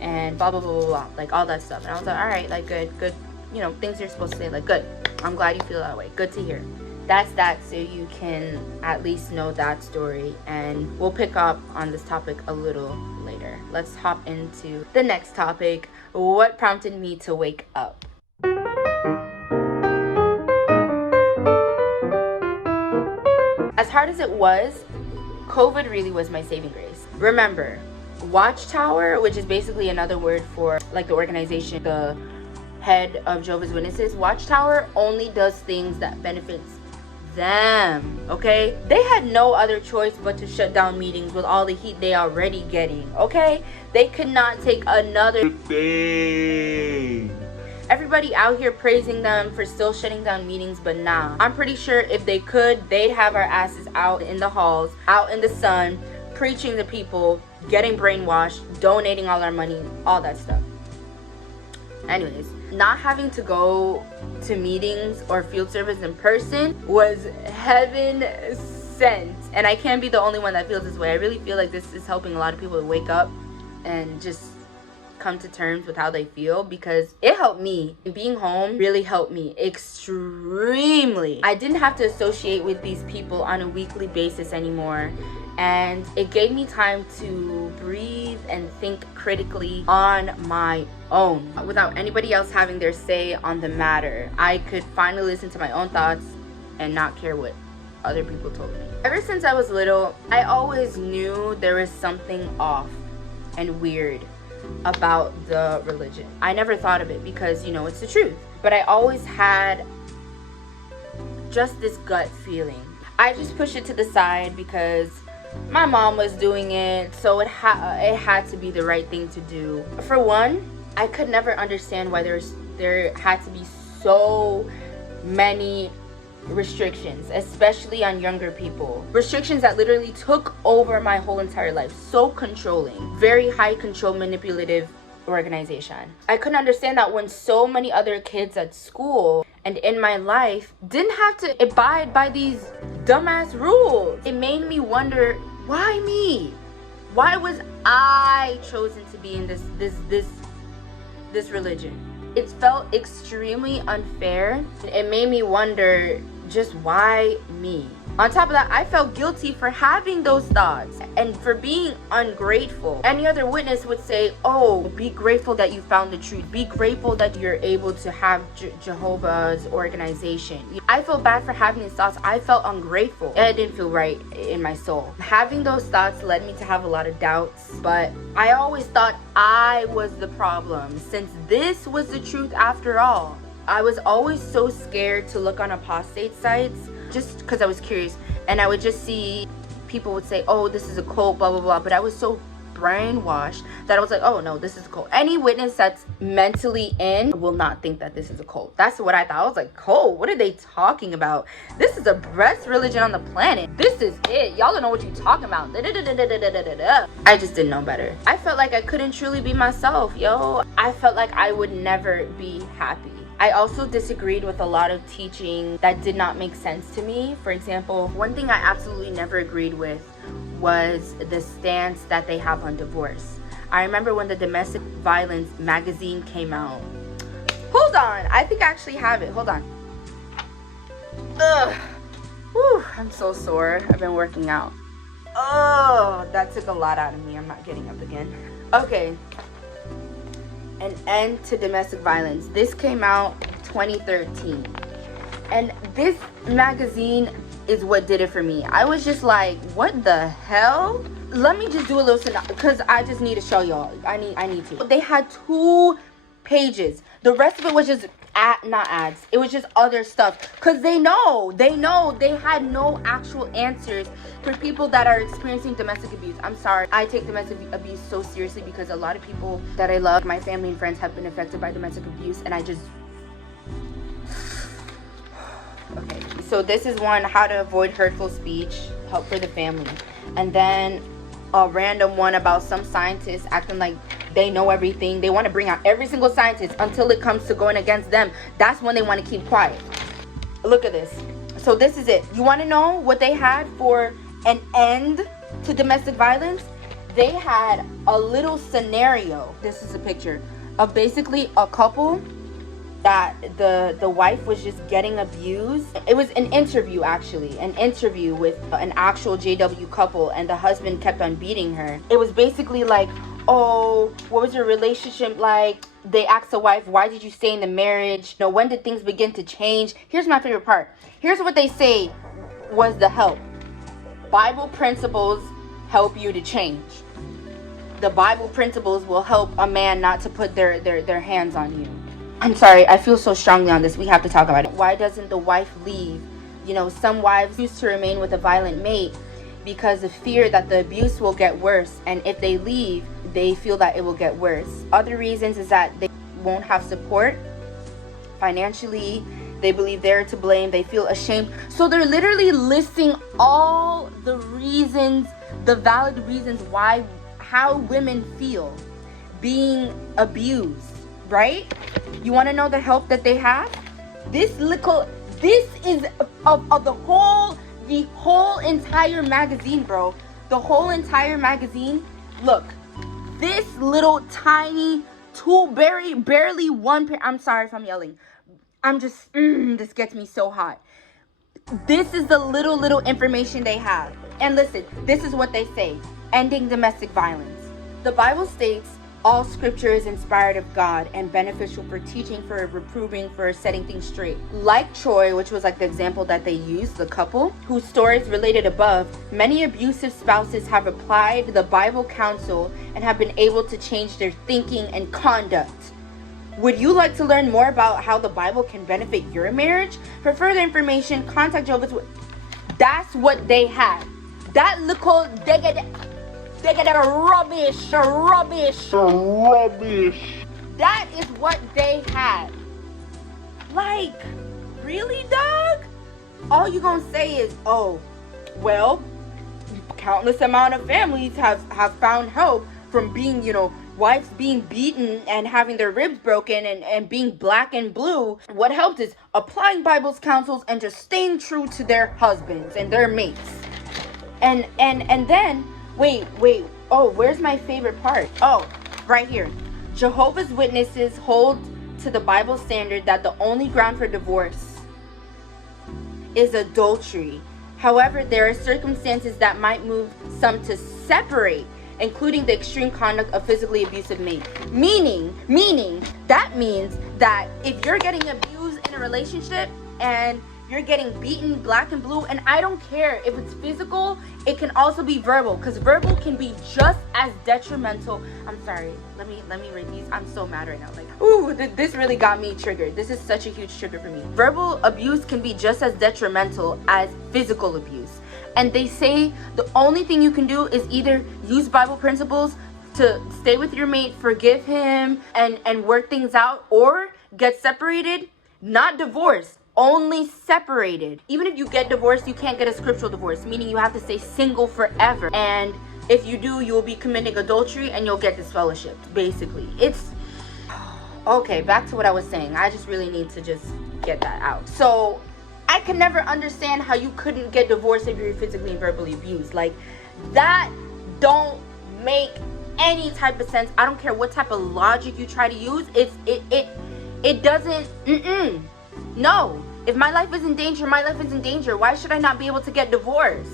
and blah blah blah, like all that stuff. And I was like, all right, like good, you know, things you're supposed to say, like good. I'm glad you feel that way. Good to hear. That's that, so you can at least know that story, and we'll pick up on this topic a little later. Let's hop into the next topic. What prompted me to wake up? As hard as it was, COVID really was my saving grace. Remember, Watchtower, which is basically another word for like the organization, the head of Jehovah's Witnesses, Watchtower only does things that benefits them, okay? They had no other choice but to shut down meetings with all the heat they already getting, okay? They could not take another thing. Everybody out here praising them for still shutting down meetings, but nah. I'm pretty sure if they could, they'd have our asses out in the halls, out in the sun, preaching to people, getting brainwashed, donating all our money, all that stuff. Anyways, not having to go to meetings or field service in person was heaven sent. And I can't be the only one that feels this way. I really feel like this is helping a lot of people to wake up and just come to terms with how they feel, because it helped me. Being home really helped me extremely. I didn't have to associate with these people on a weekly basis anymore. And it gave me time to breathe and think critically on my own without anybody else having their say on the matter. I could finally listen to my own thoughts and not care what other people told me. Ever since I was little, I always knew there was something off and weird about the religion. I never thought of it because, you know, it's the truth. But I always had just this gut feeling. I just pushed it to the side because My mom was doing it, so it had to be the right thing to do. For one, I could never understand why there had to be so many restrictions, especially on younger people. Restrictions that literally took over my whole entire life. So controlling. Very high control, manipulative organization. I couldn't understand that when so many other kids at school and in my life didn't have to abide by these dumbass rules. It made me wonder, why me? Why was I chosen to be in this religion? It felt extremely unfair. It made me wonder, just why me? On top of that, I felt guilty for having those thoughts and for being ungrateful. Any other witness would say, oh, be grateful that you found the truth. Be grateful that you're able to have Jehovah's organization. I felt bad for having these thoughts. I felt ungrateful. It didn't feel right in my soul. Having those thoughts led me to have a lot of doubts, but I always thought I was the problem, since this was the truth after all. I was always so scared to look on apostate sites just because I was curious, and I would just see people would say, oh, this is a cult, blah blah blah, but I was so brainwashed that I was like, oh no, this is a cult. Any witness that's mentally in will not think that this is a cult. That's what I thought. I was like, cult? What are they talking about? This is the best religion on the planet. This is it. Y'all don't know what you're talking about. I just didn't know better. I felt like I couldn't truly be myself, yo. I felt like I would never be happy. I also disagreed with a lot of teaching that did not make sense to me. For example, one thing I absolutely never agreed with was the stance that they have on divorce. I remember when the domestic violence magazine came out. Hold on, I think I actually have it. Hold on. Ugh. Whew, I'm so sore. I've been working out. Oh, that took a lot out of me. I'm not getting up again. Okay. An End to Domestic Violence. This came out 2013. And this magazine is what did it for me. I was just like, what the hell? Let me just do a little synopsis because I just need to show y'all. I need to. They had 2 pages. The rest of it was just not ads. It was just other stuff. Because they know they had no actual answers for people that are experiencing domestic abuse. I'm sorry. I take domestic abuse so seriously because a lot of people that I love, my family and friends, have been affected by domestic abuse, and I just... Okay, so this is one, how to avoid hurtful speech, help for the family. And then a random one about some scientists acting like they know everything. They want to bring out every single scientist until it comes to going against them. That's when they want to keep quiet. Look at this. So this is it. You want to know what they had for an end to domestic violence? They had a little scenario. This is a picture of basically a couple that the wife was just getting abused. It was an interview, actually, an interview with an actual JW couple, and the husband kept on beating her. It was basically like, oh, what was your relationship like? They asked the wife, why did you stay in the marriage? You know, when did things begin to change? Here's my favorite part. Here's what they say was the help. Bible principles help you to change. The Bible principles will help a man not to put their hands on you. I'm sorry, I feel so strongly on this. We have to talk about it. Why doesn't the wife leave? You know, some wives choose to remain with a violent mate because of fear that the abuse will get worse. And if they leave, they feel that it will get worse. Other reasons is that they won't have support financially. They believe they're to blame. They feel ashamed. So they're literally listing all the reasons, the valid reasons why, how women feel being abused. Right? You want to know the help that they have? This is of the whole entire magazine, bro. The whole entire magazine. Look, this little tiny barely one pair. I'm sorry if I'm yelling. I'm just, this gets me so hot. This is the little information they have. And listen, this is what they say. Ending domestic violence. The Bible states, all scripture is inspired of God and beneficial for teaching, for reproving, for setting things straight. Like Troy, which was like the example that they used, the couple whose stories related above, many abusive spouses have applied the Bible counsel and have been able to change their thinking and conduct. Would you like to learn more about how the Bible can benefit your marriage? For further information, contact Jehovah's Witnesses. That's what they had. That little they get rubbish. That is what they had. Like, really, dog? All you gonna say is, oh, well, countless amount of families have found help from being, wives being beaten and having their ribs broken and being black and blue. What helped is applying Bible's counsels and just staying true to their husbands and their mates. And then, wait, oh, where's my favorite part? Oh, right here. Jehovah's Witnesses hold to the Bible standard that the only ground for divorce is adultery. However, there are circumstances that might move some to separate, including the extreme conduct of physically abusive mate. Meaning, that means that if you're getting abused in a relationship and you're getting beaten black and blue, and I don't care if it's physical, it can also be verbal, because verbal can be just as detrimental. I'm sorry, let me read these. I'm so mad right now. Like, ooh, this really got me triggered. This is such a huge trigger for me. Verbal abuse can be just as detrimental as physical abuse. And they say the only thing you can do is either use Bible principles to stay with your mate, forgive him, and work things out, or get separated, not divorced. Only separated. Even if you get divorced, you can't get a scriptural divorce, meaning you have to stay single forever. And if you do, you will be committing adultery and you'll get disfellowshipped. Basically, it's okay. Back to what I was saying. I just really need to just get that out. So I can never understand how you couldn't get divorced if you're physically and verbally abused. Like, that don't make any type of sense. I don't care what type of logic you try to use. It doesn't. No, if my life is in danger, my life is in danger. Why should I not be able to get divorced?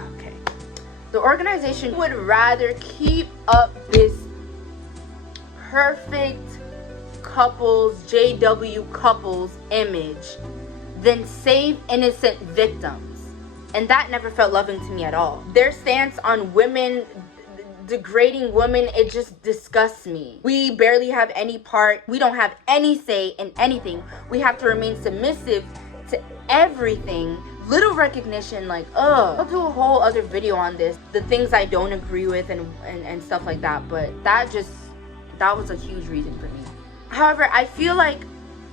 Okay. The organization would rather keep up this perfect couples, JW couples image than save innocent victims. And that never felt loving to me at all. Their stance on women, degrading women, it just disgusts me. We barely have any part. We don't have any say in anything. We have to remain submissive to everything. Little recognition, like, I'll do a whole other video on this, the things I don't agree with and stuff like that. But that was a huge reason for me. However, I feel like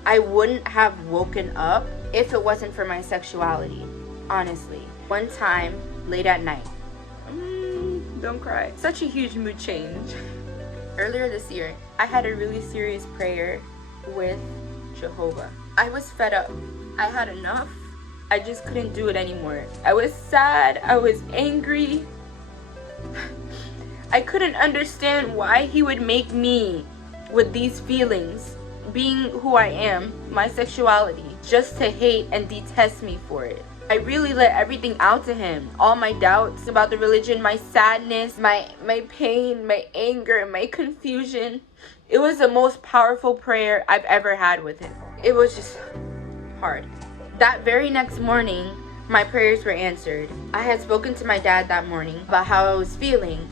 I wouldn't have woken up if it wasn't for my sexuality, honestly. One time, late at night, don't cry. Such a huge mood change. Earlier this year, I had a really serious prayer with Jehovah. I was fed up. I had enough. I just couldn't do it anymore. I was sad. I was angry. I couldn't understand why he would make me with these feelings, being who I am, my sexuality, just to hate and detest me for it. I really let everything out to him. All my doubts about the religion, my sadness, my pain, my anger, my confusion. It was the most powerful prayer I've ever had with him. It was just hard. That very next morning, my prayers were answered. I had spoken to my dad that morning about how I was feeling,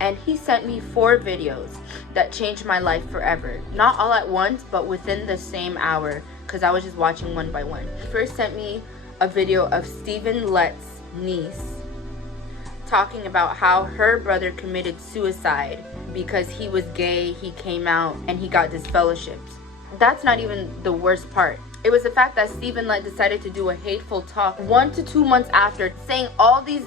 and he sent me 4 videos that changed my life forever. Not all at once, but within the same hour, because I was just watching one by one. He first sent me a video of Stephen Lett's niece talking about how her brother committed suicide because he was gay, he came out, and he got disfellowshipped. That's not even the worst part. It was the fact that Stephen Lett decided to do a hateful talk 1 to 2 months after, saying all this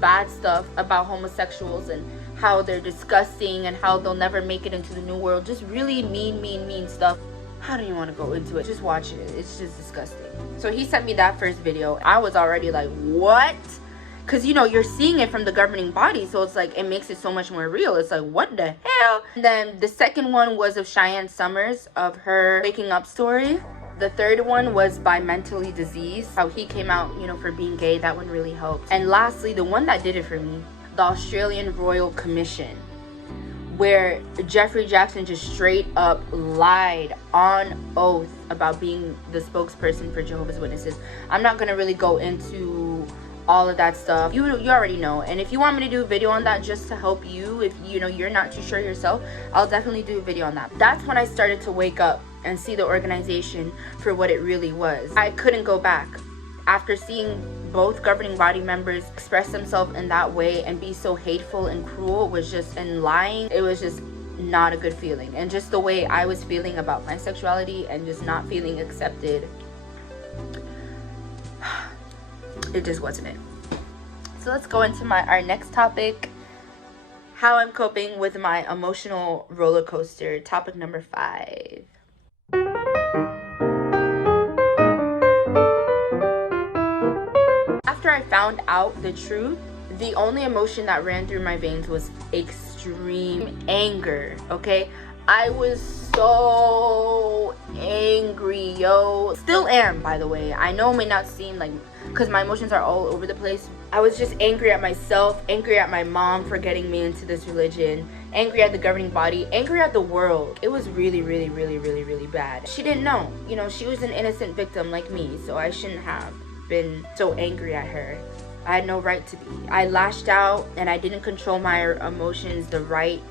bad stuff about homosexuals and how they're disgusting and how they'll never make it into the new world. Just really mean stuff. How do you want to go into it? Just watch it. It's just disgusting. So he sent me that first video. I was already like, what? Because, you're seeing it from the governing body. So it's like, it makes it so much more real. It's like, what the hell? And then the second one was of Cheyenne Summers, of her waking up story. The third one was by Mentally Diseased, how he came out, for being gay. That one really helped. And lastly, the one that did it for me, the Australian Royal Commission, where Jeffrey Jackson just straight up lied on oath about being the spokesperson for Jehovah's Witnesses. I'm not gonna really go into all of that stuff. You already know. And if you want me to do a video on that just to help you, if you're not too sure yourself, I'll definitely do a video on that. That's when I started to wake up and see the organization for what it really was. I couldn't go back. After seeing both governing body members express themselves in that way and be so hateful and cruel and lying, it was just not a good feeling. And just the way I was feeling about my sexuality and just not feeling accepted, it just wasn't it. So let's go into our next topic, how I'm coping with my emotional roller coaster. Topic number 5. After I found out the truth, the only emotion that ran through my veins was extreme anger, okay? I was so angry, yo. Still am, by the way. I know it may not seem like, because my emotions are all over the place. I was just angry at myself, angry at my mom for getting me into this religion, angry at the governing body, angry at the world. It was really, really, really, really, really bad. She didn't know. You know, she was an innocent victim like me, so I shouldn't have been so angry at her. I had no right to be. I lashed out and I didn't control my emotions the right,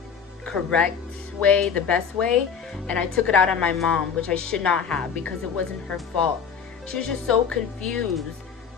correct way, the best way, and I took it out on my mom, which I should not have, because it wasn't her fault. She was just so confused,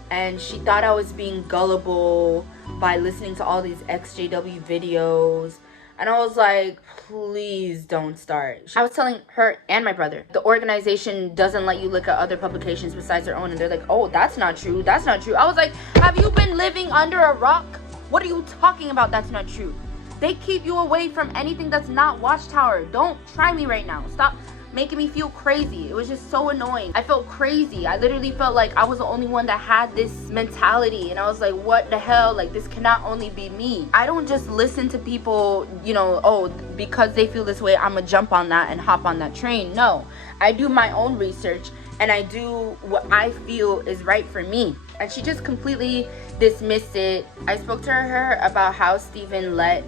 and she thought I was being gullible by listening to all these exjw videos, and I was like, please don't start. I was telling her and my brother, the organization doesn't let you look at other publications besides their own, and they're like, oh, that's not true, that's not true. I was like, have you been living under a rock? What are you talking about? That's not true. They keep you away from anything that's not Watchtower. Don't try me right now. Stop making me feel crazy. It was just so annoying. I felt crazy. I literally felt like I was the only one that had this mentality, and I was like, what the hell? Like, this cannot only be me. I don't just listen to people, you know, oh, because they feel this way, I'm gonna jump on that and hop on that train. No, I do my own research and I do what I feel is right for me. And she just completely dismissed it. I spoke to her about how Stephen let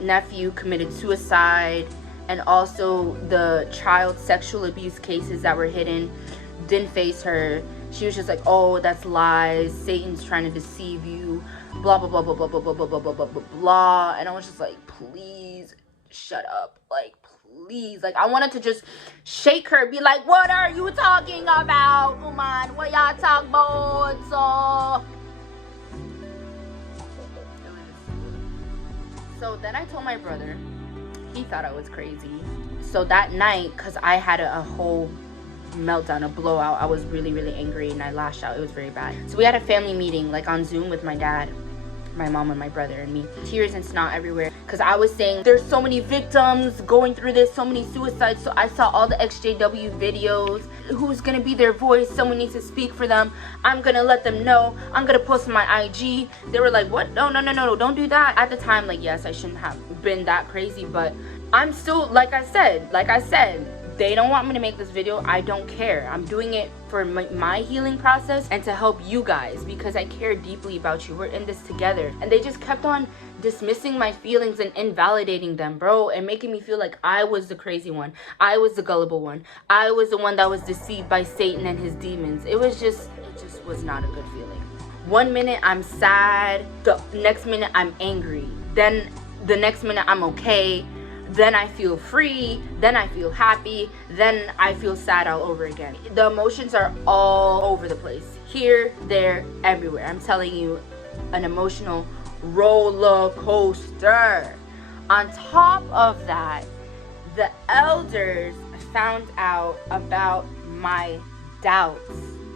nephew committed suicide, and also the child sexual abuse cases that were hidden didn't face her. She was just like, oh, that's lies, Satan's trying to deceive you, blah blah blah blah blah blah blah blah blah blah blah blah. And I was just like, please shut up, like, please. Like, I wanted to just shake her, be like, what are you talking about, woman? What y'all talk about? So then I told my brother. He thought I was crazy. So that night, because I had a whole meltdown, a blowout, I was really, really angry and I lashed out. It was very bad. So we had a family meeting, like on Zoom, with my dad, my mom, and my brother and me. Tears and snot everywhere, because I was saying there's so many victims going through this, so many suicides. So I saw all the exjw videos. Who's gonna be their voice? Someone needs to speak for them. I'm gonna let them know. I'm gonna post on my IG. They were like, what? No, don't do that. At the time, like, yes, I shouldn't have been that crazy, but I'm still, like I said, they don't want me to make this video. I don't care. I'm doing it for my healing process and to help you guys, because I care deeply about you. We're in this together. And they just kept on dismissing my feelings and invalidating them, bro, and making me feel like I was the crazy one. I was the gullible one. I was the one that was deceived by Satan and his demons. It just was not a good feeling. One minute I'm sad, the next minute I'm angry, then the next minute I'm okay, then I feel free, then I feel happy, then I feel sad all over again. The emotions are all over the place. Here, there, everywhere. I'm telling you, an emotional roller coaster. On top of that, the elders found out about my doubts,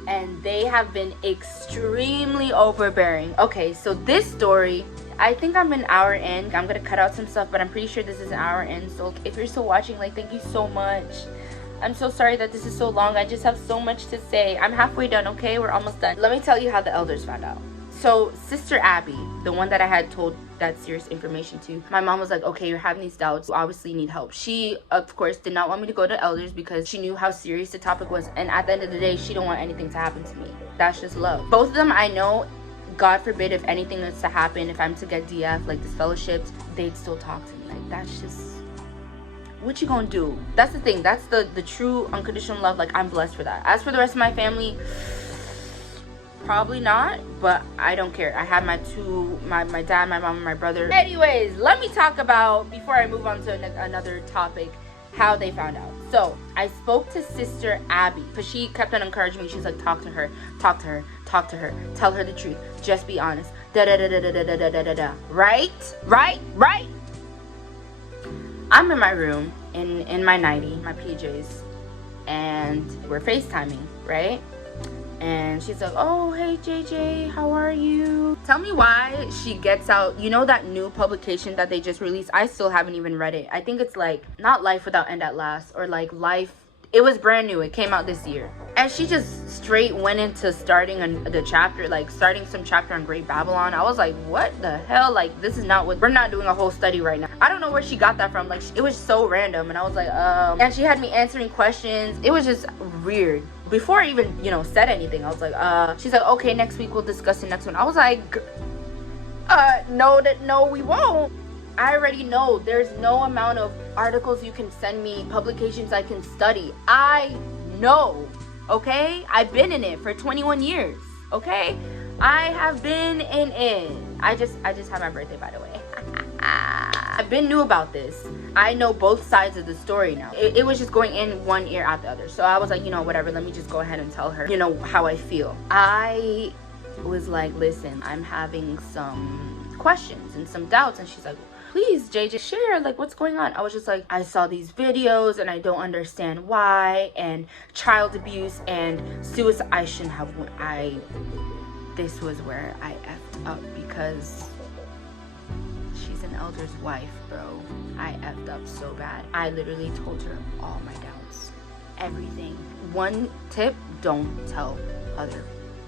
and they have been extremely overbearing. Okay, so this story, I think I'm an hour in. I'm gonna cut out some stuff, but I'm pretty sure this is an hour in. So if you're still watching, like, thank you so much. I'm so sorry that this is so long. I just have so much to say. I'm halfway done, okay? We're almost done. Let me tell you how the elders found out. So Sister Abby, the one that I had told that serious information to, my mom was like, okay, you're having these doubts, you obviously need help. She, of course, did not want me to go to elders because she knew how serious the topic was, and at the end of the day, she don't want anything to happen to me. That's just love. Both of them, I know, God forbid, if anything was to happen, if I'm to get DF, like disfellowshipped, they'd still talk to me. Like, that's just, what you gonna do? That's the thing. That's the true unconditional love. Like, I'm blessed for that. As for the rest of my family, probably not, but I don't care. I have my dad, my mom, and my brother. Anyways, let me talk about, before I move on to another topic, how they found out. So I spoke to Sister Abby because she kept on encouraging me. She's like, talk to her, talk to her, talk to her, tell her the truth, just be honest. Da da da da da da da da da da. Right? I'm in my room in my nightie, my PJs, and we're FaceTiming, right? And she's like, oh, hey, JJ, how are you? Tell me why she gets out, you know, that new publication that they just released? I still haven't even read it. I think it's like, not Life Without End at Last, or like Life, it was brand new. It came out this year. And she just straight went into starting the chapter, like starting some chapter on Great Babylon. I was like, what the hell? Like, this is not what, we're not doing a whole study right now. I don't know where she got that from. Like, it was so random. And I was like, and she had me answering questions. It was just weird. Before I even, you know, said anything, I was like, she's like, okay, next week we'll discuss the next one. I was like, no, we won't. I already know there's no amount of articles you can send me, publications I can study. I know, okay? I've been in it for 21 years, okay? I have been in it. I just had my birthday, by the way. I've been new about this. I know both sides of the story now. It was just going in one ear out the other. So I was like, you know, whatever, let me just go ahead and tell her, you know, how I feel. I was like, listen, I'm having some questions and some doubts. And she's like, please, JJ, share, like, what's going on? I was just like, I saw these videos and I don't understand why, and child abuse and suicide. I shouldn't have, this was where I effed up, because she's an elder's wife, bro. I effed up so bad. I literally told her all my doubts, everything. One tip, don't tell other.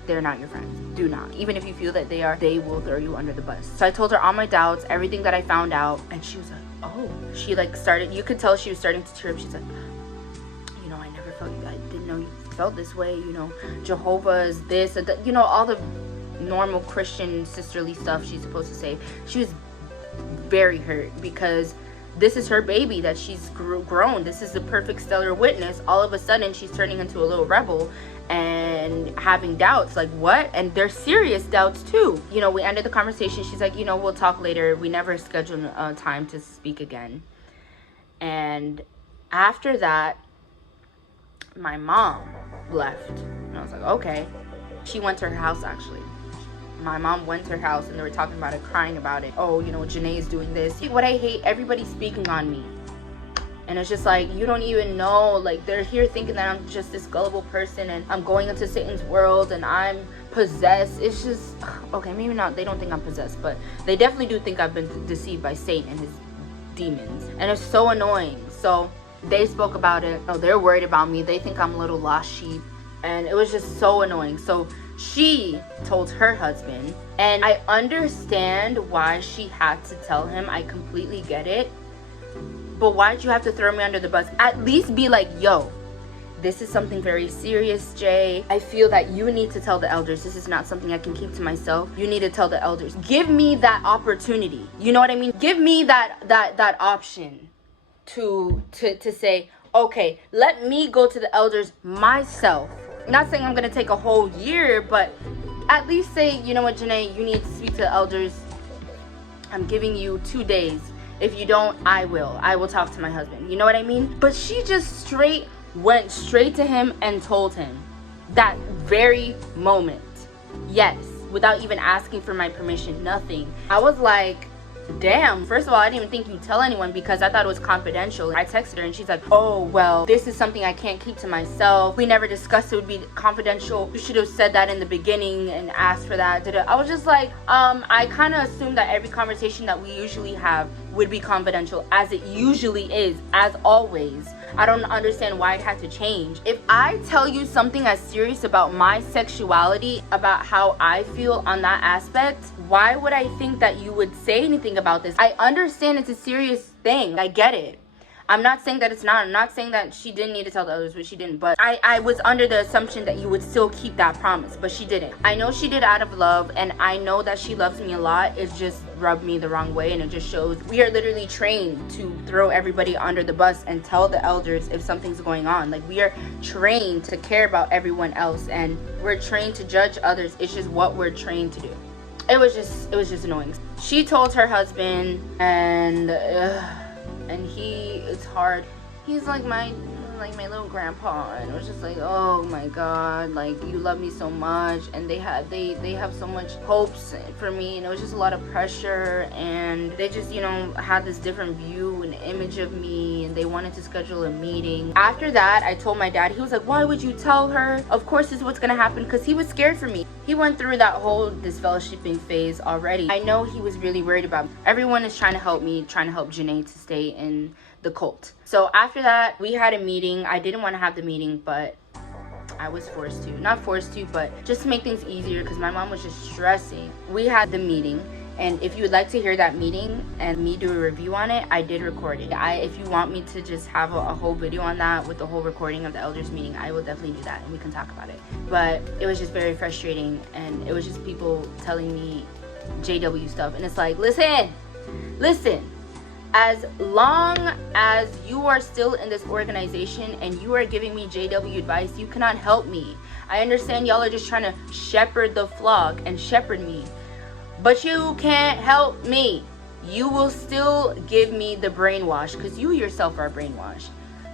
They're not your friends. Do not. Even if you feel that they are, they will throw you under the bus. So I told her all my doubts, everything that I found out, and she was like, oh. She like started, you could tell she was starting to tear up. She's like, you know, I never felt, I didn't know you felt this way, you know, Jehovah is this, you know, all the normal Christian sisterly stuff she's supposed to say. She was very hurt because this is her baby that she's grown. This is the perfect stellar witness. All of a sudden she's turning into a little rebel and having doubts, like what? And they're serious doubts too. You know, we ended the conversation. She's like, you know, we'll talk later. We never scheduled a time to speak again. And after that, my mom left. And I was like, okay. She went to her house, actually. My mom went to her house and they were talking about it, crying about it. Oh, you know, Janae's doing this. What I hate, everybody speaking on me. And it's just like, you don't even know, like, they're here thinking that I'm just this gullible person and I'm going into Satan's world and I'm possessed. It's just, okay, maybe not, they don't think I'm possessed, but they definitely do think I've been deceived by Satan and his demons. And it's so annoying. So they spoke about it. Oh, they're worried about me. They think I'm a little lost sheep. And it was just so annoying. So she told her husband, and I understand why she had to tell him. I completely get it. But why'd you have to throw me under the bus? At least be like, yo, this is something very serious, Jay. I feel that you need to tell the elders. This is not something I can keep to myself. You need to tell the elders. Give me that opportunity. You know what I mean? Give me that option to say, okay, let me go to the elders myself. Not saying I'm gonna take a whole year, but at least say, you know what, Janae, you need to speak to the elders. I'm giving you 2 days. If you don't, I will talk to my husband. You know what I mean? But she just went straight to him and told him that very moment. Yes, without even asking for my permission, nothing. I was like, damn. First of all, I didn't even think you'd tell anyone because I thought it was confidential. I texted her and she's like, oh, well, this is something I can't keep to myself. We never discussed it would be confidential. You should have said that in the beginning and asked for that. I was just like, I kind of assumed that every conversation that we usually have would be confidential, as it usually is, as always. I don't understand why it had to change. If I tell you something as serious about my sexuality, about how I feel on that aspect, why would I think that you would say anything about this? I understand it's a serious thing. I get it. I'm not saying that it's not. I'm not saying that she didn't need to tell the others, but she didn't. But I was under the assumption that you would still keep that promise, but she didn't. I know she did out of love, and I know that she loves me a lot. It just rubbed me the wrong way, and it just shows we are literally trained to throw everybody under the bus and tell the elders if something's going on. Like, we are trained to care about everyone else, and we're trained to judge others. It's just what we're trained to do. It was just annoying. She told her husband, and it's hard. He's like my like my little grandpa, and it was just like, oh my god, like you love me so much, and they have so much hopes for me, and it was just a lot of pressure, and they just, you know, had this different view and image of me, and they wanted to schedule a meeting. After that, I told my dad. He was like, why would you tell her? Of course this is what's gonna happen, because he was scared for me. He went through that whole disfellowshipping phase already. I know he was really worried about me. Everyone is trying to help me, trying to help Janae to stay in the cult. So after that, we had a meeting. I didn't want to have the meeting, but I was forced to. Not forced to, but just to make things easier, because my mom was just stressing. We had the meeting, and if you would like to hear that meeting and me do a review on it, I did record it. If you want me to just have a whole video on that with the whole recording of the elders meeting, I will definitely do that, and we can talk about it. But it was just very frustrating, and it was just people telling me JW stuff, and it's like, listen, as long as you are still in this organization and you are giving me JW advice, you cannot help me. I understand y'all are just trying to shepherd the flock and shepherd me, but you can't help me. You will still give me the brainwash, because you yourself are brainwashed.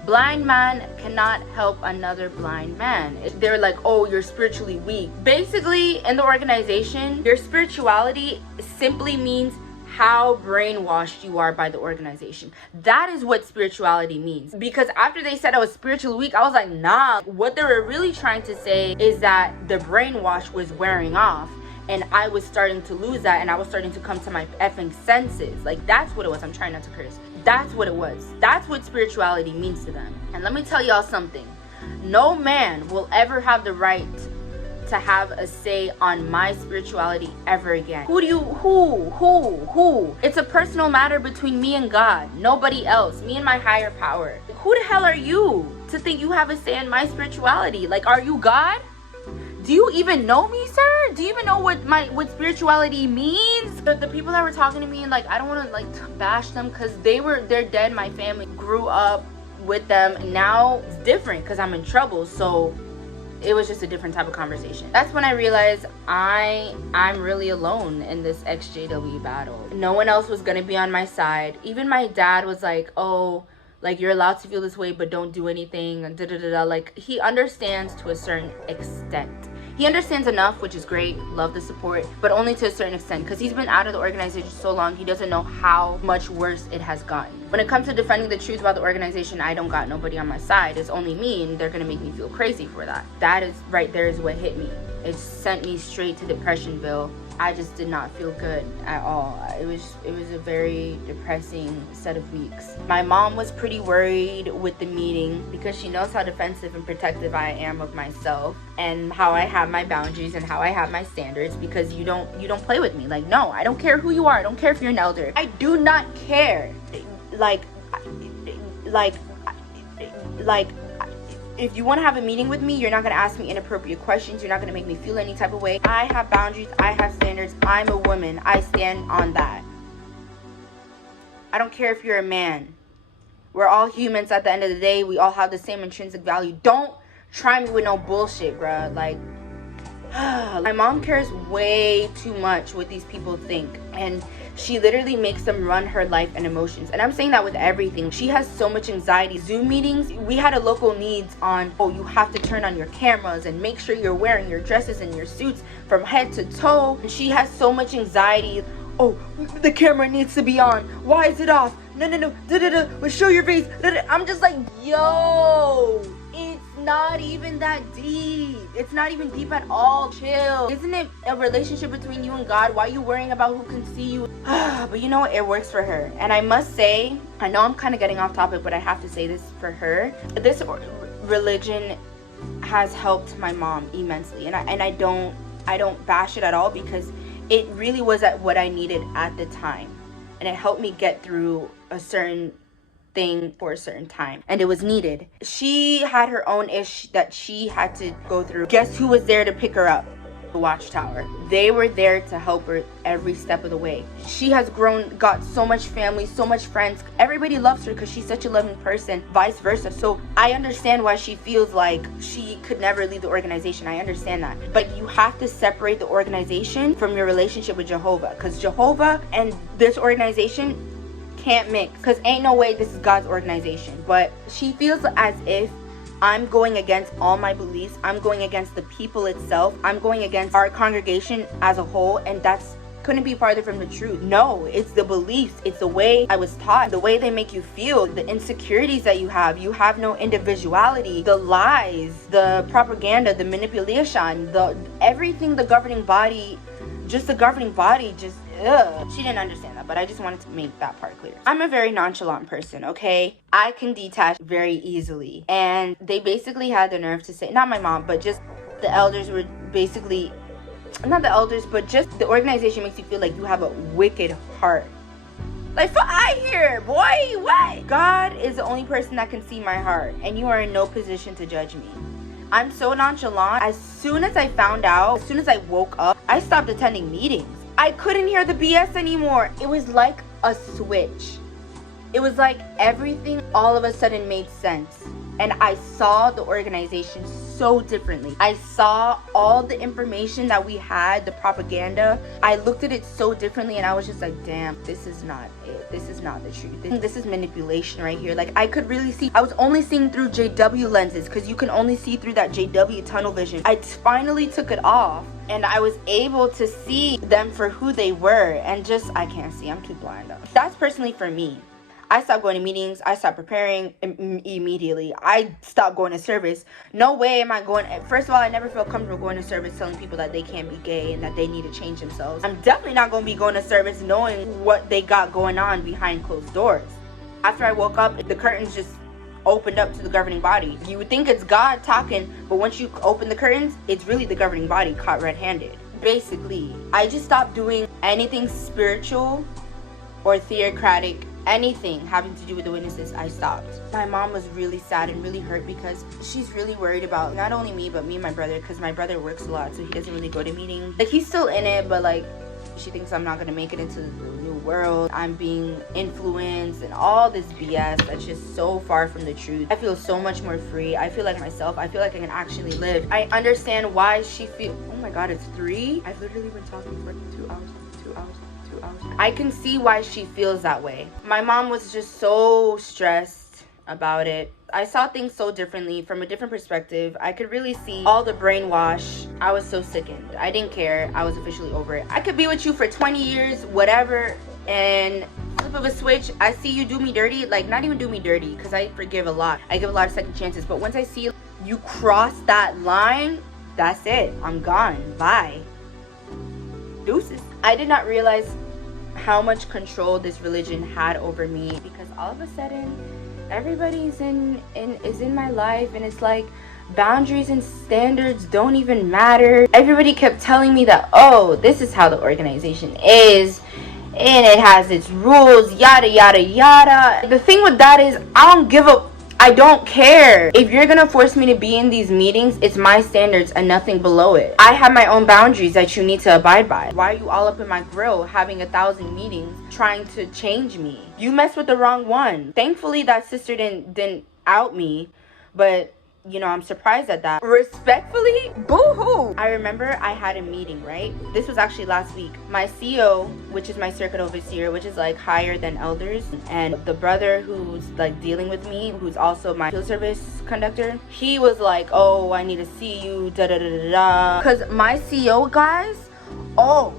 Blind man cannot help another blind man. They're like, oh, you're spiritually weak. Basically, in the organization, your spirituality simply means how brainwashed you are by the organization. That is what spirituality means. Because after they said I was spiritually weak, I was like, nah. What they were really trying to say is that the brainwash was wearing off, and I was starting to lose that, and I was starting to come to my effing senses. Like, that's what it was. I'm trying not to curse. That's what it was. That's what spirituality means to them. And let me tell y'all something. No man will ever have the right to have a say on my spirituality ever again. Who? It's a personal matter between me and God. Nobody else. Me and my higher power. Who the hell are you to think you have a say in my spirituality? Like, are you God? Do you even know me, sir? Do you even know what spirituality means? The people that were talking to me, and like, I don't want to like bash them, because they're dead. My family grew up with them. Now it's different because I'm in trouble. So it was just a different type of conversation. That's when I realized I'm really alone in this exjw battle. No one else was gonna be on my side. Even my dad was like, oh, like, you're allowed to feel this way, but don't do anything, and like, he understands to a certain extent. He understands enough, which is great. Love the support, but only to a certain extent, because he's been out of the organization so long. He doesn't know how much worse it has gotten. When it comes to defending the truth about the organization, I don't got nobody on my side. It's only me, and they're gonna make me feel crazy for that. That is right there is what hit me. It sent me straight to Depressionville. I just did not feel good at all. It was a very depressing set of weeks. My mom was pretty worried with the meeting, because she knows how defensive and protective I am of myself, and how I have my boundaries and how I have my standards, because you don't play with me. Like, no, I don't care who you are. I don't care if you're an elder. I do not care. Like if you want to have a meeting with me, you're not going to ask me inappropriate questions. You're not going to make me feel any type of way. I have boundaries. I have standards. I'm a woman. I stand on that. I don't care if you're a man. We're all humans at the end of the day. We all have the same intrinsic value. Don't try me with no bullshit, bruh. Like, my mom cares way too much what these people think, and she literally makes them run her life and emotions. And I'm saying that with everything. She has so much anxiety. Zoom meetings, we had a local needs on, oh, you have to turn on your cameras and make sure you're wearing your dresses and your suits from head to toe. And she has so much anxiety. Oh, the camera needs to be on. Why is it off? No. Well, show your face. I'm just like, yo, it's not even that deep. It's not even deep at all. Chill. Isn't it a relationship between you and God? Why are you worrying about who can see you? But you know what? It works for her. And I must say, I know I'm kind of getting off topic, but I have to say this for her. This religion has helped my mom immensely. And I don't bash it at all, because it really was at what I needed at the time. And it helped me get through a certain thing for a certain time, and it was needed. She had her own ish that she had to go through. Guess who was there to pick her up? The Watchtower. They were there to help her every step of the way. She has grown, got so much family, so much friends. Everybody loves her because she's such a loving person, vice versa. So I understand why she feels like she could never leave the organization. I understand that. But you have to separate the organization from your relationship with Jehovah, because Jehovah and this organization can't mix, because ain't no way this is God's organization. But she feels as if I'm going against all my beliefs. I'm going against the people itself. I'm going against our congregation as a whole, and that's couldn't be farther from the truth. No, it's the beliefs, it's the way I was taught, the way they make you feel, the insecurities that you have no individuality, the lies, the propaganda, the manipulation, the everything the governing body just ugh. She didn't understand that, but I just wanted to make that part clear. I'm a very nonchalant person, okay? I can detach very easily, and they basically had the nerve to say, not my mom, but just the elders were basically, not the elders, but just the organization makes you feel like you have a wicked heart. Like, fuck out here, boy, what? God is the only person that can see my heart, and you are in no position to judge me. I'm so nonchalant. As soon as I found out, as soon as I woke up, I stopped attending meetings. I couldn't hear the BS anymore. It was like a switch. It was like everything all of a sudden made sense. And I saw the organization so differently. I saw all the information that we had, the propaganda. I looked at it so differently, and I was just like, damn, this is not it. This is not the truth. This is manipulation right here. Like, I could really see. I was only seeing through JW lenses, because you can only see through that JW tunnel vision. I finally took it off, and I was able to see them for who they were, and just, I can't see. I'm too blind. That's personally for me. I stopped going to meetings. I stopped preparing immediately. I stopped going to service. No way am I going. First of all, I never felt comfortable going to service telling people that they can't be gay and that they need to change themselves. I'm definitely not going to be going to service knowing what they got going on behind closed doors. After I woke up, the curtains just opened up to the governing body. You would think it's God talking, but once you open the curtains, it's really the governing body caught red-handed. Basically, I just stopped doing anything spiritual or theocratic. Anything having to do with the witnesses, I stopped. My mom was really sad and really hurt, because she's really worried about not only me, but me and my brother, because my brother works a lot, so he doesn't really go to meetings. Like, he's still in it, but like, she thinks I'm not gonna make it into the new world. I'm being influenced and all this BS that's just so far from the truth. I feel so much more free. I feel like myself. I feel like I can actually live. I understand why she feels. Oh my God, it's 3? I've literally been talking for 2 hours. I can see why she feels that way. My mom was just so stressed about it. I saw things so differently, from a different perspective. I could really see all the brainwash. I was so sickened. I didn't care. I was officially over it. I could be with you for 20 years, whatever, and flip of a switch, I see you do me dirty. Like, not even do me dirty, because I forgive a lot. I give a lot of second chances. But once I see you cross that line, that's it. I'm gone. Bye. Deuces. I did not realize how much control this religion had over me, because all of a sudden everybody's is in my life, and it's like boundaries and standards don't even matter. Everybody kept telling me that, oh, this is how the organization is, and it has its rules, yada yada yada. The thing with that is, I don't care. If you're gonna force me to be in these meetings, it's my standards and nothing below it. I have my own boundaries that you need to abide by. Why are you all up in my grill having 1,000 meetings trying to change me? You messed with the wrong one. Thankfully, that sister didn't out me, but you know, I'm surprised at that. Respectfully, boo-hoo. I remember I had a meeting, right? This was actually last week. My CO, which is my circuit overseer, which is like higher than elders, and the brother who's like dealing with me, who's also my field service conductor, he was like, oh, I need to see you, da da da da da. Because my CO, guys, oh,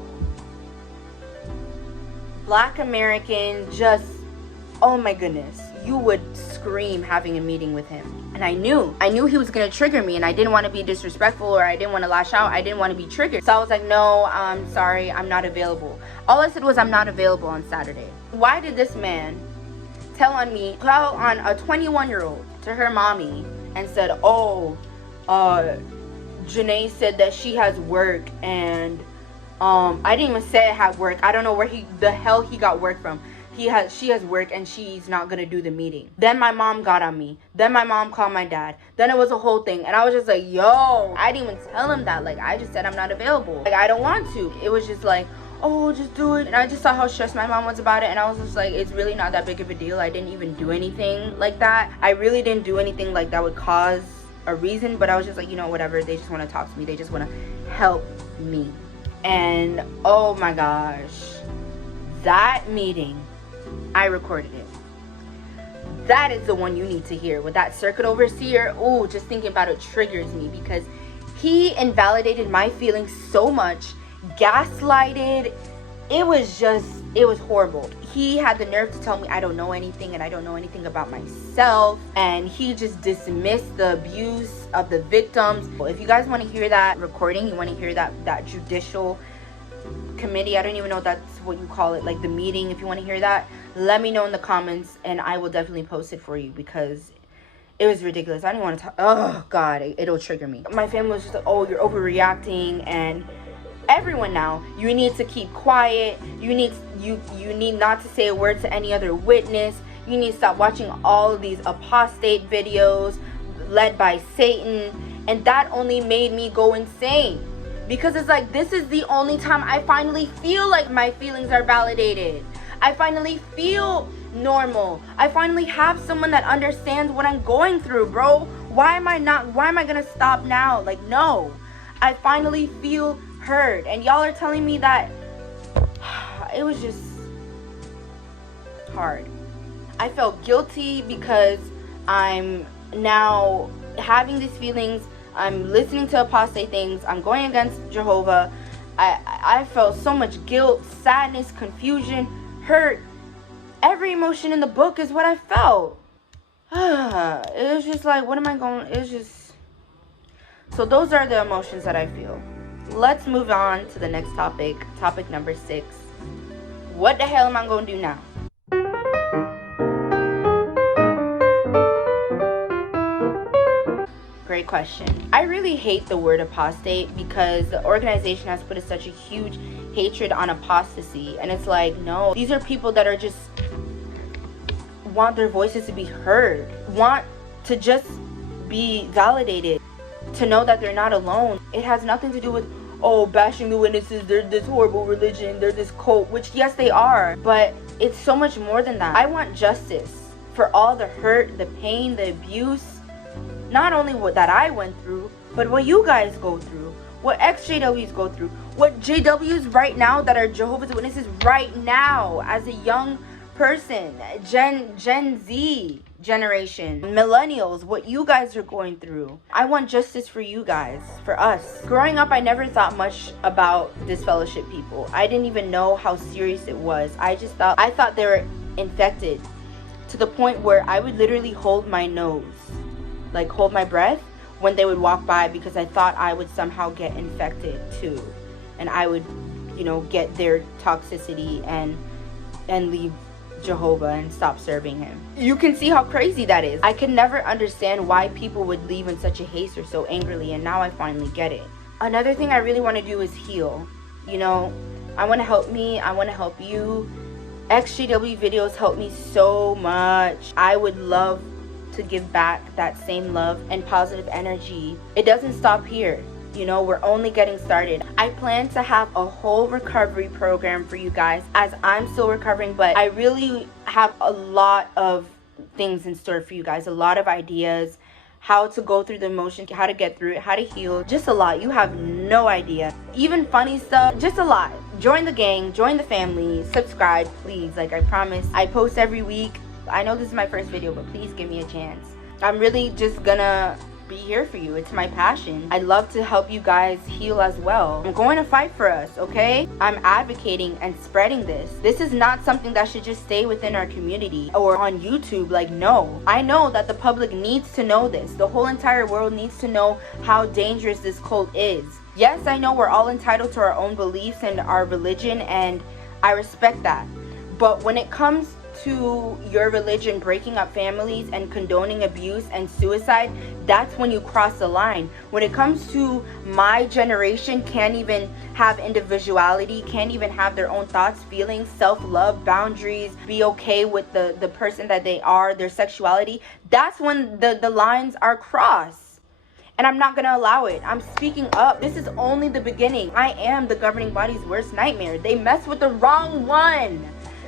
Black American, just, oh my goodness, you would scream having a meeting with him. And I knew he was gonna trigger me, and I didn't want to be disrespectful, or I didn't want to lash out. I didn't want to be triggered. So I was like, no, I'm sorry, I'm not available. All I said was, I'm not available on Saturday. Why did this man tell on a 21-year-old to her mommy and said, oh, Janae said that she has work, and I didn't even say I had work. I don't know where the hell he got work from. She has work, and she's not gonna do the meeting. Then my mom got on me. Then my mom called my dad. Then it was a whole thing, and I was just like, yo, I didn't even tell him that. Like, I just said I'm not available. Like, I don't want to. It was just like, oh, just do it. And I just saw how stressed my mom was about it, and I was just like, it's really not that big of a deal. I didn't even do anything like that. I really didn't do anything like that would cause a reason, but I was just like, you know, whatever. They just want to talk to me. They just want to help me. And oh my gosh, that meeting, I recorded it. That is the one you need to hear. With that circuit overseer, ooh, just thinking about it triggers me, because he invalidated my feelings so much, gaslighted. It was horrible. He had the nerve to tell me I don't know anything and I don't know anything about myself, and he just dismissed the abuse of the victims. If you guys want to hear that recording, you want to hear that judicial committee, I don't even know if that's what you call it, like the meeting, if you want to hear that, let me know in the comments and I will definitely post it for you, because it was ridiculous. I don't want to talk. Oh god, it'll trigger me. My family was just like, oh, you're overreacting, and everyone now, you need to keep quiet, you need not to say a word to any other witness, you need to stop watching all of these apostate videos led by Satan. And that only made me go insane, because it's like, this is the only time I finally feel like my feelings are validated. I finally feel normal. I finally have someone that understands what I'm going through, bro. Why am I gonna stop now? Like, no. I finally feel heard, and y'all are telling me that it was just hard. I felt guilty because I'm now having these feelings. I'm listening to apostate things. I'm going against Jehovah. I felt so much guilt, sadness, confusion, hurt. Every emotion in the book is what I felt. It was just like, what am I going? It's just. So those are the emotions that I feel. Let's move on to the next topic. Topic number 6. What the hell am I going to do now? Great question. I really hate the word apostate, because the organization has put such a huge hatred on apostasy. And it's like, no, these are people that are just want their voices to be heard, want to just be validated, to know that they're not alone. It has nothing to do with, oh, bashing the witnesses, they're this horrible religion, they're this cult, which yes they are, but it's so much more than that. I want justice for all the hurt, the pain, the abuse, not only what that I went through, but what you guys go through, what exjws go through, what JWs right now that are Jehovah's Witnesses right now as a young person, Gen Z generation, millennials, what you guys are going through. I want justice for you guys, for us. Growing up, I never thought much about disfellowship people. I didn't even know how serious it was. I thought they were infected, to the point where I would literally hold my nose, like hold my breath when they would walk by, because I thought I would somehow get infected too, and I would, get their toxicity and leave Jehovah and stop serving him. You can see how crazy that is. I could never understand why people would leave in such a haste or so angrily, and now I finally get it. Another thing I really want to do is heal. I want to help me, I want to help you. XJW videos help me so much. I would love to give back that same love and positive energy. It doesn't stop here. We're only getting started. I plan to have a whole recovery program for you guys, as I'm still recovering, but I really have a lot of things in store for you guys, a lot of ideas, how to go through the emotion, how to get through it, how to heal, just a lot. You have no idea. Even funny stuff, just a lot. Join the gang, join the family, subscribe, please. Like I promise, I post every week. I know this is my first video, but please give me a chance. I'm really just gonna be here for you. It's my passion. I'd love to help you guys heal as well. I'm going to fight for us, okay? I'm advocating and spreading this. This is not something that should just stay within our community or on YouTube. Like, no. I know that the public needs to know this. The whole entire world needs to know how dangerous this cult is. Yes, I know we're all entitled to our own beliefs and our religion, and I respect that. But when it comes to your religion breaking up families and condoning abuse and suicide, that's when you cross the line. When it comes to my generation can't even have individuality, can't even have their own thoughts, feelings, self-love, boundaries, be okay with the person that they are, their sexuality, that's when the lines are crossed. And I'm not gonna allow it. I'm speaking up. This is only the beginning. I am the governing body's worst nightmare. They mess with the wrong one.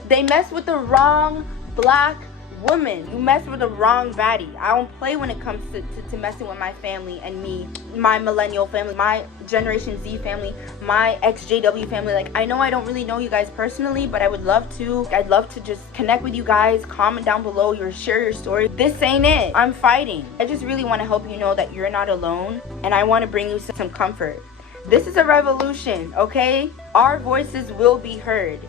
They mess with the wrong black woman, you mess with the wrong baddie. I don't play when it comes to messing with my family and me, my millennial family, my Generation Z family, my exjw family. Like, I know I don't really know you guys personally, but I would love to. I'd love to just connect with you guys. Comment down below, share your story. This ain't it. I'm fighting. I just really want to help you know that you're not alone, and I want to bring you some comfort. This is a revolution, okay? Our voices will be heard.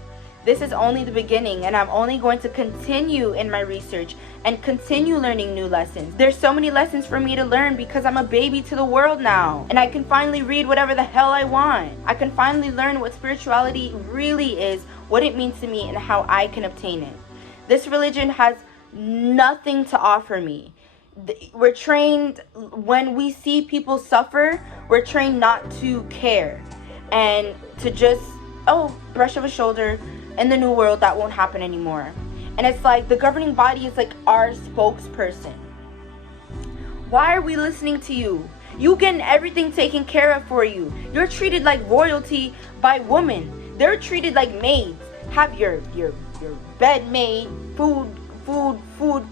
This is only the beginning, and I'm only going to continue in my research and continue learning new lessons. There's so many lessons for me to learn because I'm a baby to the world now, and I can finally read whatever the hell I want. I can finally learn what spirituality really is, what it means to me, and how I can obtain it. This religion has nothing to offer me. We're trained, when we see people suffer, we're trained not to care and to just, oh, brush of a shoulder. In the new world, that won't happen anymore. And it's like the governing body is like our spokesperson. Why are we listening to you? You getting everything taken care of for you. You're treated like royalty by women. They're treated like maids. Have your bed made, food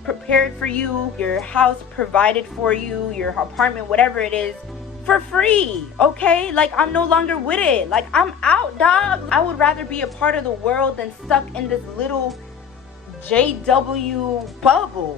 prepared for you, your house provided for you, your apartment, whatever it is, for free, okay? Like, I'm no longer with it. Like, I'm out, dog. I would rather be a part of the world than stuck in this little JW bubble.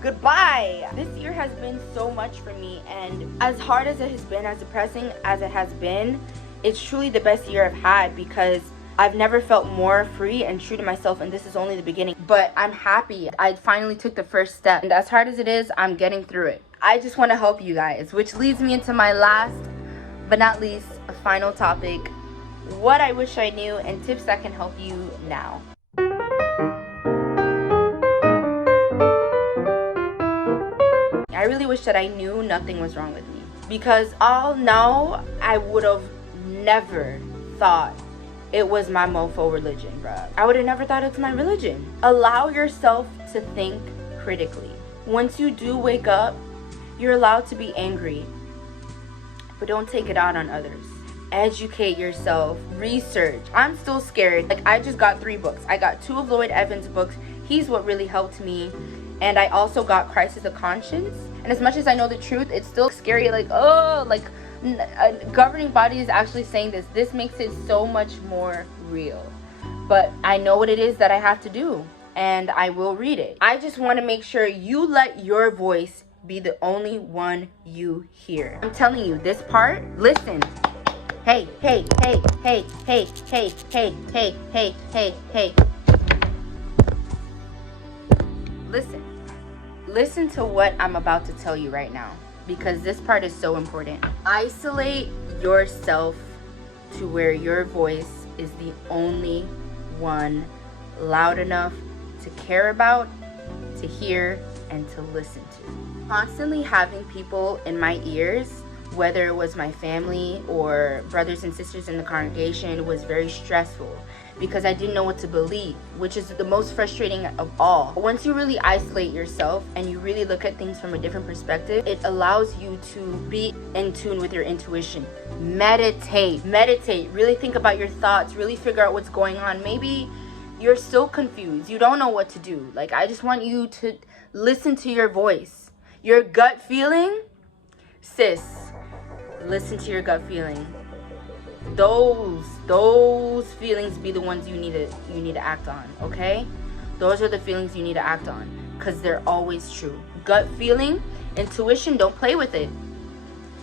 Goodbye. This year has been so much for me, and as hard as it has been, as depressing as it has been, it's truly the best year I've had because I've never felt more free and true to myself, and this is only the beginning. But I'm happy. I finally took the first step, and as hard as it is, I'm getting through it. I just want to help you guys, which leads me into my last but not least a final topic: what I wish I knew and tips that can help you now. I really wish that I knew nothing was wrong with me, because all now I would have never thought it was my mofo religion, bruh. I would have never thought it's my religion. Allow yourself to think critically. Once you do wake up, you're allowed to be angry, but don't take it out on others. Educate yourself, research. I'm still scared. Like, I just got 3 books. I got 2 of Lloyd Evans' books. He's what really helped me. And I also got Crisis of Conscience. And as much as I know the truth, it's still scary. Like, oh, like, a governing body is actually saying this. This makes it so much more real. But I know what it is that I have to do, and I will read it. I just want to make sure you let your voice be the only one you hear. I'm telling you, this part, listen. Hey. Listen to what I'm about to tell you right now, because this part is so important. Isolate yourself to where your voice is the only one loud enough to care about, to hear, and to listen to. Constantly having people in my ears, whether it was my family or brothers and sisters in the congregation, was very stressful because I didn't know what to believe, which is the most frustrating of all. Once you really isolate yourself and you really look at things from a different perspective, it allows you to be in tune with your intuition. Meditate, really think about your thoughts, really figure out what's going on. Maybe you're so confused, you don't know what to do. Like, I just want you to listen to your voice, your gut feeling. Sis, listen to your gut feeling. Those feelings be the ones you need to act on, okay? Those are the feelings you need to act on, because they're always true. Gut feeling, intuition, don't play with it.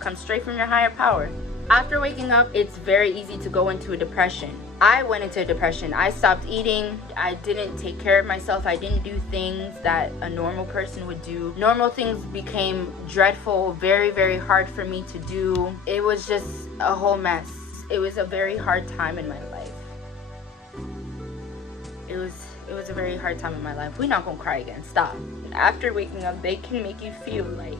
Comes straight from your higher power. After waking up, it's very easy to go into a depression. I went into a depression. I stopped eating. I didn't take care of myself. I didn't do things that a normal person would do. Normal things became dreadful, very, very hard for me to do. It was just a whole mess. It was a very hard time in my life. It was a very hard time in my life. We're not gonna cry again. Stop. After waking up, they can make you feel like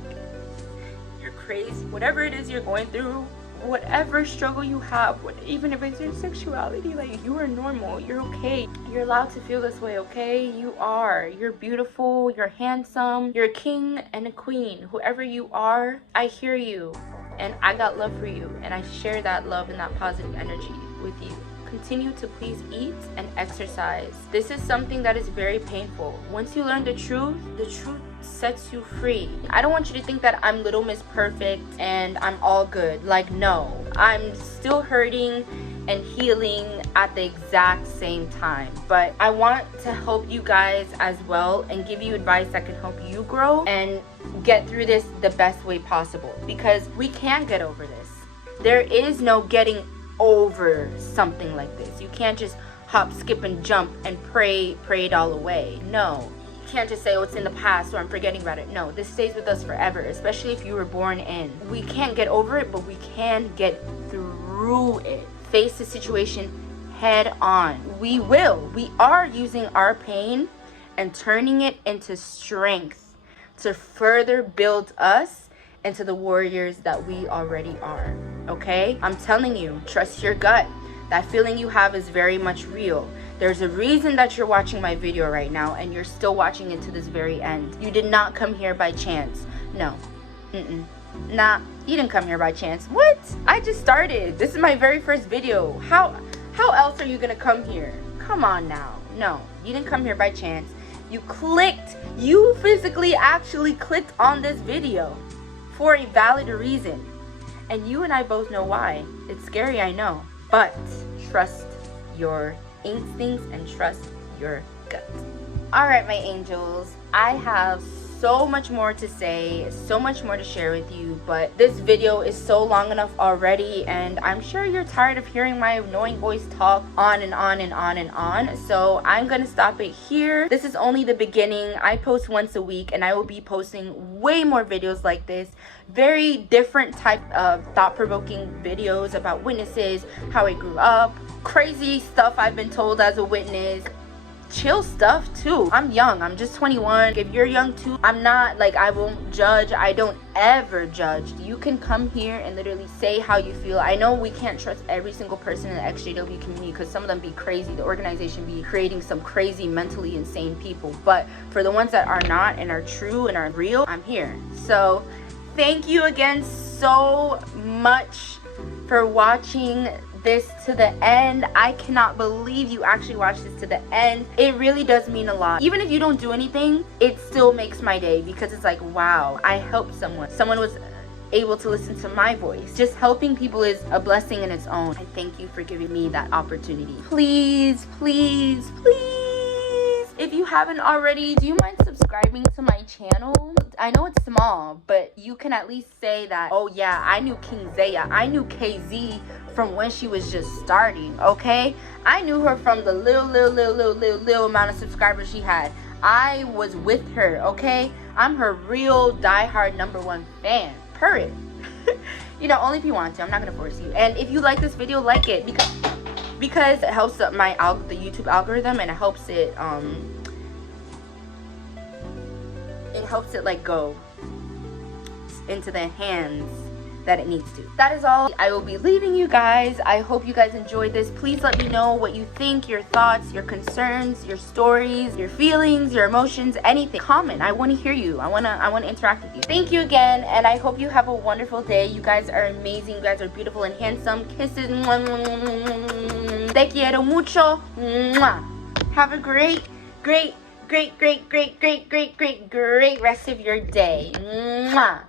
you're crazy. Whatever it is you're going through, whatever struggle you have, even if it's your sexuality, like, you are normal. You're okay. You're allowed to feel this way, okay? You are. You're beautiful. You're handsome. You're a king and a queen. Whoever you are, I hear you. And I got love for you, and I share that love and that positive energy with you, continue to please eat and exercise. This is something that is very painful. Once you learn the truth sets you free. I don't want you to think that I'm Little Miss Perfect and I'm all good. Like, no, I'm still hurting and healing at the exact same time. But I want to help you guys as well and give you advice that can help you grow and get through this the best way possible, because we can get over this. There is no getting over something like this. You can't just hop, skip, and jump and pray it all away. No. Can't just say, oh, it's in the past, or I'm forgetting about it. No, this stays with us forever, especially if you were born in. We can't get over it, but we can get through it. Face the situation head on. We are using our pain and turning it into strength to further build us into the warriors that we already are. Okay? I'm telling you, trust your gut. That feeling you have is very much real. There's a reason that you're watching my video right now and you're still watching it to this very end. You did not come here by chance. No. Nah, you didn't come here by chance. What? I just started. This is my very first video. How else are you gonna come here? Come on now. No, you didn't come here by chance. You physically actually clicked on this video for a valid reason. And you and I both know why. It's scary, I know. But trust your instincts and trust your gut. All right, my angels, I have so much more to say, so much more to share with you, but this video is so long enough already, and I'm sure you're tired of hearing my annoying voice talk on and on and on and on. So I'm gonna stop it here. This is only the beginning. I post once a week, and I will be posting way more videos like this. Very different type of thought-provoking videos about witnesses, how I grew up, crazy stuff I've been told as a witness, chill stuff too. I'm young, I'm just 21. If you're young too, I'm not like, I won't judge. I don't ever judge. You can come here and literally say how you feel. I know we can't trust every single person in the exjw community because some of them be crazy. The organization be creating some crazy mentally insane people, but for the ones that are not and are true and are real, I'm here. So thank you again so much for watching this to the end. I cannot believe you actually watched this to the end. It really does mean a lot. Even if you don't do anything, it still makes my day, because it's like, wow, I helped someone. Someone was able to listen to my voice. Just helping people is a blessing in its own. And thank you for giving me that opportunity. Please, please, please, if you haven't already, do you mind subscribing to my channel? I know it's small, but you can at least say that, oh yeah, I knew kingz, I knew KZ from when she was just starting, okay? I knew her from the little amount of subscribers she had. I was with her, okay? I'm her real diehard #1 fan, period. You know, only if you want to. I'm not gonna force you. And if you like this video, like it, because it helps up the YouTube algorithm, and it helps it like go into the hands that it needs to. That is all I will be leaving you guys. I hope you guys enjoyed this. Please let me know what you think, your thoughts, your concerns, your stories, your feelings, your emotions, anything. Comment. I want to hear you. I want to interact with you. Thank you again, and I hope you have a wonderful day. You guys are amazing. You guys are beautiful and handsome. Kisses. Te quiero mucho. Have a great rest of your day. Mwah.